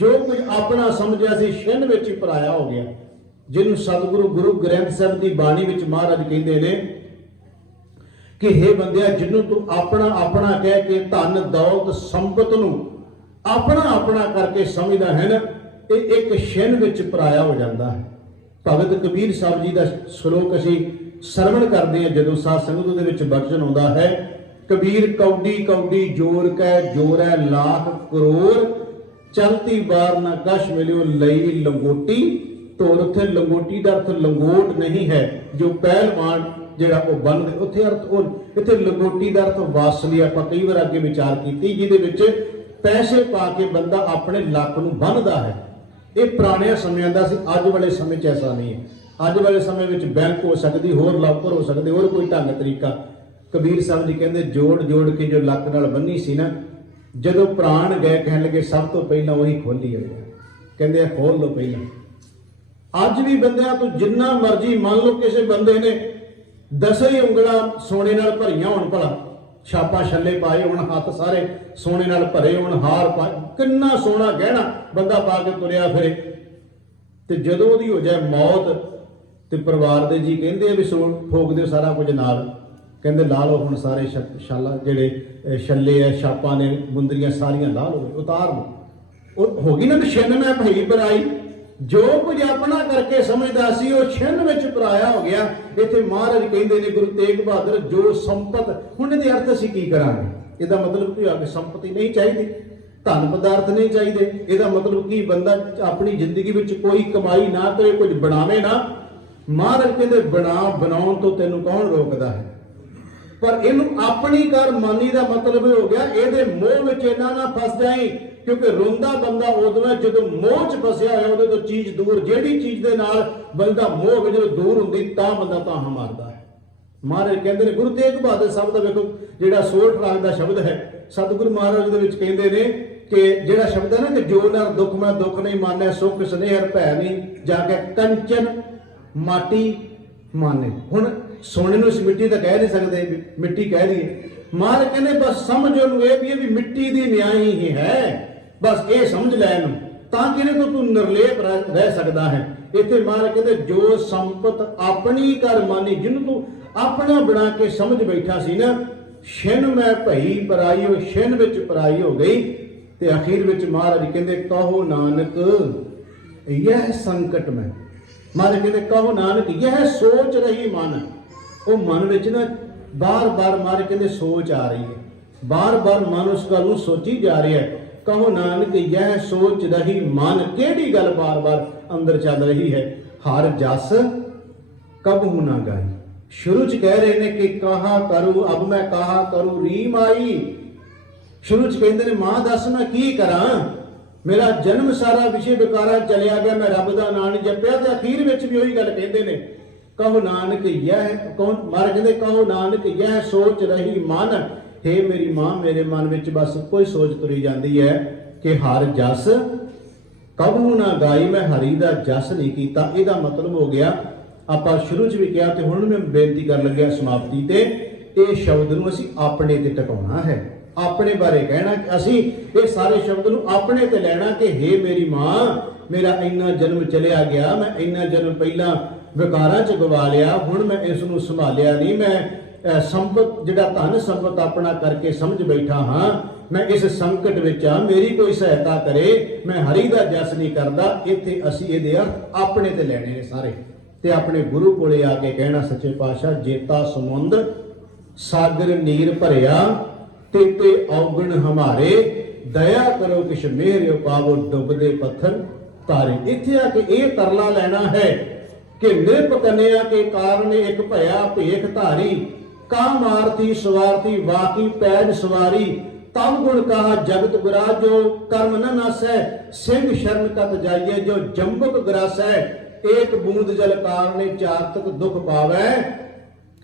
ਜੋ ਕੁਝ ਆਪਣਾ ਸਮਝਿਆ ਸੀ ਛਿਨ ਵਿੱਚ ਹੀ ਪਰਾਇਆ ਹੋ ਗਿਆ। ਜਿਹਨੂੰ ਸਤਿਗੁਰੂ ਗੁਰੂ ਗ੍ਰੰਥ ਸਾਹਿਬ ਦੀ ਬਾਣੀ ਵਿੱਚ ਮਹਾਰਾਜ ਕਹਿੰਦੇ ਨੇ ਕਿ हे ਬੰਦਿਆ, ਜਿਹਨੂੰ ਤੂੰ ਆਪਣਾ ਆਪਣਾ ਕਹਿ ਕੇ ਧਨ ਦੌਲਤ ਸੰਪਤ ਨੂੰ ਆਪਣਾ ਆਪਣਾ ਕਰਕੇ ਸਮਝਦਾ ਹੈ ਨਾ, ਇਹ ਇੱਕ ਛਿਨ ਵਿੱਚ ਪਰਾਇਆ ਹੋ ਜਾਂਦਾ ਹੈ। ਭਗਤ ਕਬੀਰ ਸਾਹਿਬ ਜੀ ਦਾ ਸ਼ਲੋਕ ਅਸੀਂ ਸਰਵਣ ਕਰਦੇ ਹਾਂ ਜਦੋਂ ਸਾਧ ਸੰਗਤ ਦੇ ਵਿੱਚ ਬਚਨ ਆਉਂਦਾ ਹੈ, ਕਬੀਰ ਕੌਡੀ ਕੌਡੀ ਜੋਰ ਕੈ ਜੋਰੈ ਲੱਖ ਕਰੋੜ, ਚਲਤੀ ਬਾਰ ਨਾ ਕਛ ਮਿਲਿਓ ਲਈ ਲੰਗੋਟੀ ਤੋਰ। ਉੱਥੇ ਲੰਗੋਟੀ ਦਾ ਅਰਥ ਲੰਗੋਟ ਨਹੀਂ ਹੈ ਜੋ ਪਹਿਲਵਾਨ ਜਿਹੜਾ ਉਹ ਬੰਨ੍ਹਦੇ, ਉੱਥੇ ਅਰਥ ਉਹ, ਇੱਥੇ ਲੰਗੋਟੀ ਦਾ ਅਰਥ ਵਾਸਲੀ ਆਪਾਂ ਕਈ ਵਾਰ ਅੱਗੇ ਵਿਚਾਰ ਕੀਤੀ, ਜਿਹਦੇ ਵਿੱਚ ਪੈਸੇ ਪਾ ਕੇ ਬੰਦਾ ਆਪਣੇ ਲੱਕ ਨੂੰ ਬੰਨ੍ਹਦਾ ਹੈ। ਇਹ ਪੁਰਾਣਿਆਂ ਸਮਿਆਂ ਦਾ ਸੀ, ਅੱਜ ਵਾਲੇ ਸਮੇਂ 'ਚ ਐਸਾ ਨਹੀਂ ਹੈ। ਅੱਜ ਵਾਲੇ ਸਮੇਂ ਵਿੱਚ ਬੈਂਕ ਹੋ ਸਕਦੀ, ਹੋਰ ਲਾਕਰ ਹੋ ਸਕਦੇ, ਹੋਰ ਕੋਈ ਢੰਗ ਤਰੀਕਾ। ਕਬੀਰ ਸਾਹਿਬ ਜੀ ਕਹਿੰਦੇ ਜੋੜ ਜੋੜ ਕੇ ਜੋ ਲੱਕ ਨਾਲ ਬੰਨੀ ਸੀ ਨਾ, ਜਦੋਂ ਪ੍ਰਾਣ ਗਏ ਕਹਿਣ ਲੱਗੇ ਸਭ ਤੋਂ ਪਹਿਲਾਂ ਉਹੀ ਖੋਲੀ ਹੋਈ, ਕਹਿੰਦੇ ਆ ਖੋਲ ਲਓ ਪਹਿਲਾਂ। ਅੱਜ ਵੀ ਬੰਦਿਆਂ ਤੋਂ ਜਿੰਨਾ ਮਰਜ਼ੀ ਮੰਨ ਲਓ ਕਿਸੇ ਬੰਦੇ ਨੇ 10 ਹੀ ਉਂਗਲਾਂ ਸੋਨੇ ਨਾਲ ਭਰੀਆਂ ਹੋਣ ਭਲਾ, ਛਾਪਾਂ ਛੱਲੇ ਪਾਏ ਹੁਣ, ਹੱਥ ਸਾਰੇ ਸੋਨੇ ਨਾਲ ਭਰੇ ਹੁਣ, ਹਾਰ ਪਾ, ਕਿੰਨਾ ਸੋਹਣਾ ਗਹਿਣਾ ਬੰਦਾ ਪਾ ਕੇ ਤੁਰਿਆ ਫਿਰੇ। ਤੇ ਜਦੋਂ ਉਹਦੀ ਹੋ ਜਾਏ ਮੌਤ ਤੇ ਪਰਿਵਾਰ ਦੇ ਜੀ ਕਹਿੰਦੇ ਆ ਵੀ ਫੋਕ ਦਿਓ ਸਾਰਾ ਕੁਝ ਨਾਲ। ਕਹਿੰਦੇ ਲਾ ਲਓ ਹੁਣ ਸਾਰੇ ਛਾਲਾ ਜਿਹੜੇ ਛੱਲੇ ਆ, ਛਾਪਾਂ ਨੇ, ਮੁੰਦਰੀਆਂ ਸਾਰੀਆਂ ਲਾ ਲਓ, ਉਤਾਰ ਲਓ। ਉਹ ਹੋ ਗਈ ਨਾ ਕਿ ਛਿੰਨ ਮੈਂ ਭਈ ਪਰਾਈ। ਜੋ ਕੁਝ ਆਪਣਾ ਕਰਕੇ ਸਮਝਦਾ ਸੀ ਉਹ ਛਿੰਨ ਵਿੱਚ ਪਰਾਇਆ ਹੋ ਗਿਆ। ਇੱਥੇ ਮਹਾਰਾਜ ਕਹਿੰਦੇ ਨੇ ਗੁਰੂ ਤੇਗ ਬਹਾਦਰ ਜੋ ਸੰਪਤ, ਹੁਣ ਇਹਦੇ ਅਰਥ ਅਸੀਂ ਕੀ ਕਰਾਂਗੇ? ਇਹਦਾ ਮਤਲਬ ਕੀ ਆ ਕਿ ਸੰਪਤੀ ਨਹੀਂ ਚਾਹੀਦੀ, ਧਨ ਪਦਾਰਥ ਨਹੀਂ ਚਾਹੀਦੇ। ਇਹਦਾ ਮਤਲਬ ਕੀ ਬੰਦਾ ਆਪਣੀ ਜ਼ਿੰਦਗੀ ਵਿੱਚ ਕੋਈ ਕਮਾਈ ਨਾ ਕਰੇ, ਕੁਝ ਬਣਾਵੇ ਨਾ। ਮਹਾਰਾਜ ਕਹਿੰਦੇ ਬਣਾਉਣ ਤੋਂ ਤੈਨੂੰ ਕੌਣ ਰੋਕਦਾ ਹੈ? ਪਰ ਇਹਨੂੰ ਆਪਣੀ ਕਰ ਮਾਨੀ ਦਾ ਮਤਲਬ ਹੋ ਗਿਆ ਇਹਦੇ ਮੋਹ ਵਿੱਚ ਇਹਨਾਂ ਨਾ ਫਸ ਜਾਈ। ਕਿਉਂਕਿ ਰੋਂਦਾ ਬੰਦਾ ਉਦੋਂ ਹੈ ਜਦੋਂ ਮੋਹ 'ਚ ਫਸਿਆ ਹੋਇਆ, ਉਹਦੇ ਤੋਂ ਚੀਜ਼ ਦੂਰ। ਜਿਹੜੀ ਚੀਜ਼ ਦੇ ਨਾਲ ਬੰਦਾ ਮੋਹ ਵਿੱਚ ਜਦੋਂ ਦੂਰ ਹੁੰਦੀ ਤਾਂ ਬੰਦਾ ਤਾਹਾਂ ਮਾਰਦਾ ਹੈ। ਮਹਾਰਾਜ ਕਹਿੰਦੇ ਨੇ, ਗੁਰੂ ਤੇਗ ਬਹਾਦਰ ਸਾਹਿਬ ਦਾ ਵੇਖੋ ਜਿਹੜਾ ਸੋਠ ਰਾਗ ਦਾ ਸ਼ਬਦ ਹੈ, ਸਤਿਗੁਰੂ ਮਹਾਰਾਜ ਦੇ ਵਿੱਚ ਕਹਿੰਦੇ ਨੇ ਕਿ ਜਿਹੜਾ ਸ਼ਬਦ ਹੈ ਨਾ ਕਿ ਜੋ ਨਰ ਦੁੱਖ ਮੈਂ ਦੁੱਖ ਨਹੀਂ ਮਾਨੈ, ਸੁਖ ਸਨੇਹ ਭੈ ਨਹੀਂ, ਜਾ ਕੇ ਕੰਚਨ ਮਾਟੀ ਮਾਨੇ। ਹੁਣ ਸੋਨੇ ਨੂੰ ਇਸ ਮਿੱਟੀ ਤਾਂ ਕਹਿ ਨਹੀਂ ਸਕਦੇ, ਮਿੱਟੀ ਕਹਿ ਦਈਏ। ਮਹਾਰਾਜ ਕਹਿੰਦੇ ਬਸ ਸਮਝ ਉਹਨੂੰ ਇਹ ਵੀ ਮਿੱਟੀ ਦੀ ਨਿਆਈ ਹੀ ਹੈ, ਬਸ ਇਹ ਸਮਝ ਲੈ ਇਹਨੂੰ, ਤਾਂ ਕਿ ਇਹਨੇ ਤੋਂ ਤੂੰ ਨਿਰਲੇਪ ਰਹਿ ਸਕਦਾ ਹੈ। ਇੱਥੇ ਮਹਾਰਾਜ ਕਹਿੰਦੇ ਜੋ ਸੰਪਤ ਆਪਣੀ ਕਰ ਮਾਨੀ, ਜਿਹਨੂੰ ਤੂੰ ਆਪਣਾ ਬਣਾ ਕੇ ਸਮਝ ਬੈਠਾ ਸੀ ਨਾ, ਛਿਨ ਮੈਂ ਭਈ ਪਰਾਈ, ਉਹ ਛਿਨ ਵਿੱਚ ਪਰਾਈ ਹੋ ਗਈ। ਤੇ ਅਖੀਰ ਵਿੱਚ ਮਹਾਰਾਜ ਕਹਿੰਦੇ ਕਹੋ ਨਾਨਕ ਇਹ ਸੰਕਟ ਮੈਂ, ਮਹਾਰਾਜ ਕਹਿੰਦੇ ਕਹੋ ਨਾਨਕ ਇਹ ਸੋਚ ਰਹੀ ਮਨ। ਉਹ ਮਨ ਵਿੱਚ ਨਾ ਬਾਰ-ਬਾਰ ਮਹਾਰਾਜ ਕਹਿੰਦੇ ਸੋਚ ਆ ਰਹੀ ਹੈ, ਬਾਰ-ਬਾਰ ਮਨ ਉਸ ਗੱਲ ਨੂੰ ਸੋਚੀ ਜਾ ਰਿਹਾ ਹੈ। ਕਹੋ ਨਾਨਕ ਇਹ ਸੋਚ ਰਹੀ ਮਨ, ਕਿਹੜੀ ਗੱਲ ਬਾਰ-ਬਾਰ ਅੰਦਰ ਚੱਲ ਰਹੀ ਹੈ? ਹਰ ਜਸ ਕਬਹੂ ਨਾ ਗਾਈ। ਸ਼ੁਰੂ ਚ ਕਹਿ ਰਹੇ ਨੇ ਕਿ ਕਹਾ ਕਰੂ ਅਬ ਮੈਂ ਕਹਾ ਕਰੂ ਰੀਮ ਆਈ। ਸ਼ੁਰੂ ਚ ਕਹਿੰਦੇ ਨੇ ਮਾਂ ਦੱਸ ਮੈਂ ਕੀ ਕਰਾਂ, ਮੇਰਾ ਜਨਮ ਸਾਰਾ ਵਿਸ਼ੇ ਵਿਕਾਰਾਂ ਚਲਿਆ ਗਿਆ, ਮੈਂ ਰੱਬ ਦਾ ਨਾਂ ਨਹੀਂ ਜਪਿਆ। ਤੇ ਅਖੀਰ ਵਿੱਚ ਵੀ ਉਹੀ ਗੱਲ ਕਹਿੰਦੇ ਨੇ ਕਹੋ ਨਾਨਕ ਇਹ ਕੌਣ, ਮਹਾਰਾਜ ਕਹਿੰਦੇ ਕਹੋ ਨਾਨਕ ਇਹ ਸੋਚ ਰਹੀ ਮਨ। ਹੇ ਮੇਰੀ ਮਾਂ, ਮੇਰੇ ਮਨ ਵਿੱਚ ਬਸ ਕੋਈ ਸੋਚ ਤੁਰੀ ਜਾਂਦੀ ਹੈ ਕਿ ਹਰ ਜਸ ਕਬਹੂ ਨਾ ਗਾਈ, ਮੈਂ ਹਰੀ ਦਾ ਜਸ ਨਹੀਂ ਕੀਤਾ। ਇਹਦਾ ਮਤਲਬ ਹੋ ਗਿਆ, ਆਪਾਂ ਸ਼ੁਰੂ 'ਚ ਵੀ ਕਿਹਾ ਤੇ ਹੁਣ ਮੈਂ ਬੇਨਤੀ ਕਰਨ ਲੱਗਿਆ ਸਮਾਪਤੀ ਤੇ, ਇਹ ਸ਼ਬਦ ਨੂੰ ਅਸੀਂ ਆਪਣੇ ਤੇ ਟਿਕਾਉਣਾ ਹੈ, ਆਪਣੇ ਬਾਰੇ ਕਹਿਣਾ ਕਿ ਅਸੀਂ ਇਹ ਸਾਰੇ ਸ਼ਬਦ ਨੂੰ ਆਪਣੇ ਤੇ ਲੈਣਾ ਕਿ ਹੇ ਮੇਰੀ ਮਾਂ, ਮੇਰਾ ਇੰਨਾ ਜਨਮ ਚਲਿਆ ਗਿਆ, ਮੈਂ ਇੰਨਾ ਜਨਮ ਪਹਿਲਾਂ ਵਿਕਾਰਾਂ 'ਚ ਗਵਾ ਲਿਆ, ਹੁਣ ਮੈਂ ਇਸ ਨੂੰ ਸੰਭਾਲਿਆ ਨਹੀਂ, ਮੈਂ ਸੰਪਤ ਜਿਹੜਾ ਧਨ ਸੰਪਤ ਆਪਣਾ ਕਰਕੇ ਸਮਝ ਬੈਠਾ ਹਾਂ, ਮੈਂ ਇਸ ਸੰਕਟ ਵਿੱਚ ਆ, ਮੇਰੀ ਕੋਈ ਸਹਾਇਤਾ ਕਰੇ, ਮੈਂ ਹਰੀ ਦਾ ਜਸ ਨਹੀਂ ਕਰਦਾ। ਇੱਥੇ ਅਸੀਂ ਇਹਦੇ ਅਰਥ ਆਪਣੇ ਤੇ ਲੈਣੇ ਨੇ ਸਾਰੇ, ਤੇ ਆਪਣੇ ਗੁਰੂ ਕੋਲੇ ਆ ਕੇ ਕਹਿਣਾ ਸੱਚੇ ਪਾਤਸ਼ਾਹ ਜੇਤਾ ਸਮੁੰਦ ਸਾਗਰ ਨੀਰ ਭਰਿਆ, ਤੇ ਔਗਣ ਹਮਾਰੇ, ਦਇਆ ਕਰੋ ਕਿਛ ਮਿਹਰਿਓ ਪਾਵੋ ਡੁੱਬਦੇ ਪੱਥਰ ਤਾਰੇ। ਇੱਥੇ ਆ ਕੇ ਇਹ ਤਰਲਾ ਲੈਣਾ ਹੈ ਕਿ ਨਿਰਪ ਕੰਨਿਆ ਕੇ ਕਾਰਨ ਇੱਕ ਭਇਆ ਭੇਖ ਧਾਰੀ, ਕਾ ਮਾਰਤੀ ਸਵਾਰਤੀ ਵਾਕੀ ਪੈਜ ਸਵਾਰੀ, ਤਬ ਗੁਣ ਕਹਾ ਜਗਤ ਗੁਰਾ ਜੋ ਕਰਮ ਨ ਨਾਸੈ, ਸਿੰਘ ਸ਼ਰਨ ਕਤ ਜਾਈਏ ਜੋ ਜੰਬਕ ਗਰਾਸੈ, ਏਕ ਬੂੰਦ ਜਲ ਕਾਰਨੇ ਚਾਰਤਕ ਦੁਖ ਪਾਵੈ।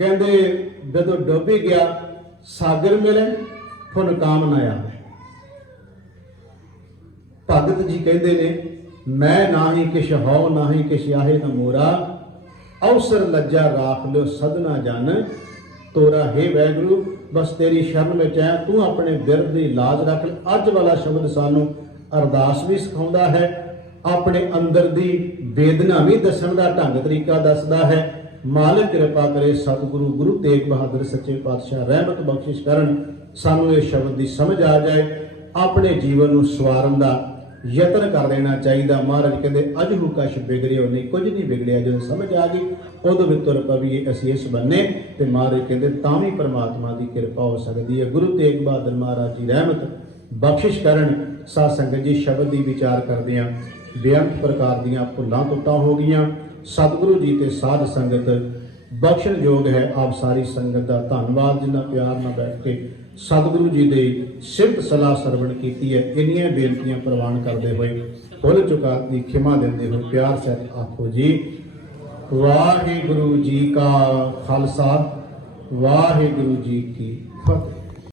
ਕਹਿੰਦੇ ਜਦੋਂ ਡੁੱਬ ਗਿਆ ਸਾਗਰ ਮਿਲੇ ਫੁਨ ਕਾਮ ਨਾ ਆਵੇ। ਭਗਤ ਜੀ ਕਹਿੰਦੇ ਨੇ ਮੈਂ ਨਾਹੀ ਕਿਛ ਹਉ ਨਾਹੀ ਕਿਛ ਆਹੇ ਨ ਮੋਰਾ, ਅਵਸਰ ਲੱਜਾ ਰਾਖ ਲਿਓ ਸਦਨਾ ਜਨ ਤੋਰਾ। ਹੈ ਵੈਗੁਰੂ ਬਸ ਤੇਰੀ ਸ਼ਰਨ ਵਿੱਚ ਆਇਆ, ਤੂੰ ਆਪਣੇ ਬਿਰਦ ਦੀ ਲਾਜ ਰੱਖ ਲੈ। ਅੱਜ ਵਾਲਾ ਸ਼ਬਦ ਸਾਨੂੰ ਅਰਦਾਸ ਵੀ ਸਿਖਾਉਂਦਾ ਹੈ, ਆਪਣੇ ਅੰਦਰ ਦੀ ਵੇਦਨਾ ਵੀ ਦੱਸਣ ਦਾ ਢੰਗ ਤਰੀਕਾ ਦੱਸਦਾ ਹੈ। ਮਾਲਕ ਕਿਰਪਾ ਕਰੇ, ਸਤਿਗੁਰੂ ਗੁਰੂ ਤੇਗ ਬਹਾਦਰ ਸੱਚੇ ਪਾਤਸ਼ਾਹ ਰਹਿਮਤ ਬਖਸ਼ਿਸ਼ ਕਰਨ, ਸਾਨੂੰ ਇਹ ਸ਼ਬਦ ਦੀ ਸਮਝ ਆ ਜਾਏ, ਆਪਣੇ ਜੀਵਨ ਨੂੰ ਸਵਾਰਨ ਦਾ ਯਤਨ ਕਰ ਲੈਣਾ ਚਾਹੀਦਾ। ਮਹਾਰਾਜ ਕਹਿੰਦੇ ਅਜਹੁ ਕਛ ਬਿਗੜਿਓ ਨਹੀਂ, ਕੁਝ ਨਹੀਂ ਵਿਗੜਿਆ। ਜਦੋਂ ਸਮਝ ਆ ਗਈ ਉਦੋਂ ਵੀ ਤੁਰ ਪਵੀਏ ਅਸੀਂ ਇਸ ਬੰਨੇ, ਤੇ ਮਹਾਰਾਜ ਕਹਿੰਦੇ ਤਾਂ ਵੀ ਪਰਮਾਤਮਾ ਦੀ ਕਿਰਪਾ ਹੋ ਸਕਦੀ ਹੈ। ਗੁਰੂ ਤੇਗ ਬਹਾਦਰ ਮਹਾਰਾਜ ਜੀ ਰਹਿਮਤ ਬਖਸ਼ਿਸ਼ ਕਰਨ। ਸਾਧ ਸੰਗਤ ਜੀ ਸ਼ਬਦ ਦੀ ਵਿਚਾਰ ਕਰਦਿਆਂ ਬੇਅੰਤ ਪ੍ਰਕਾਰ ਦੀਆਂ ਭੁੱਲਾਂ ਟੁੱਟਾਂ ਹੋ ਗਈਆਂ। ਸਤਿਗੁਰੂ ਜੀ ਤੇ ਸਾਧ ਸੰਗਤ ਬਖਸ਼ਣਯੋਗ ਹੈ। ਆਪ ਸਾਰੀ ਸੰਗਤ ਦਾ ਧੰਨਵਾਦ ਜਿਨ੍ਹਾਂ ਪਿਆਰ ਨਾਲ ਬੈਠ ਕੇ ਸਤਿਗੁਰੂ ਜੀ ਦੇ ਸਿਫਤ ਸਲਾਹ ਸਰਵਣ ਕੀਤੀ ਹੈ। ਇੰਨੀਆਂ ਬੇਨਤੀਆਂ ਪ੍ਰਵਾਨ ਕਰਦੇ ਹੋਏ ਭੁੱਲ ਚੁੱਕਾ ਦੀ ਖਿਮਾ ਦਿੰਦੇ ਹੋਏ ਪਿਆਰ ਸਹਿਤ ਆਖੋ ਜੀ ਵਾਹਿਗੁਰੂ ਜੀ ਕਾ ਖਾਲਸਾ, ਵਾਹਿਗੁਰੂ ਜੀ ਕੀ ਫਤਿਹ।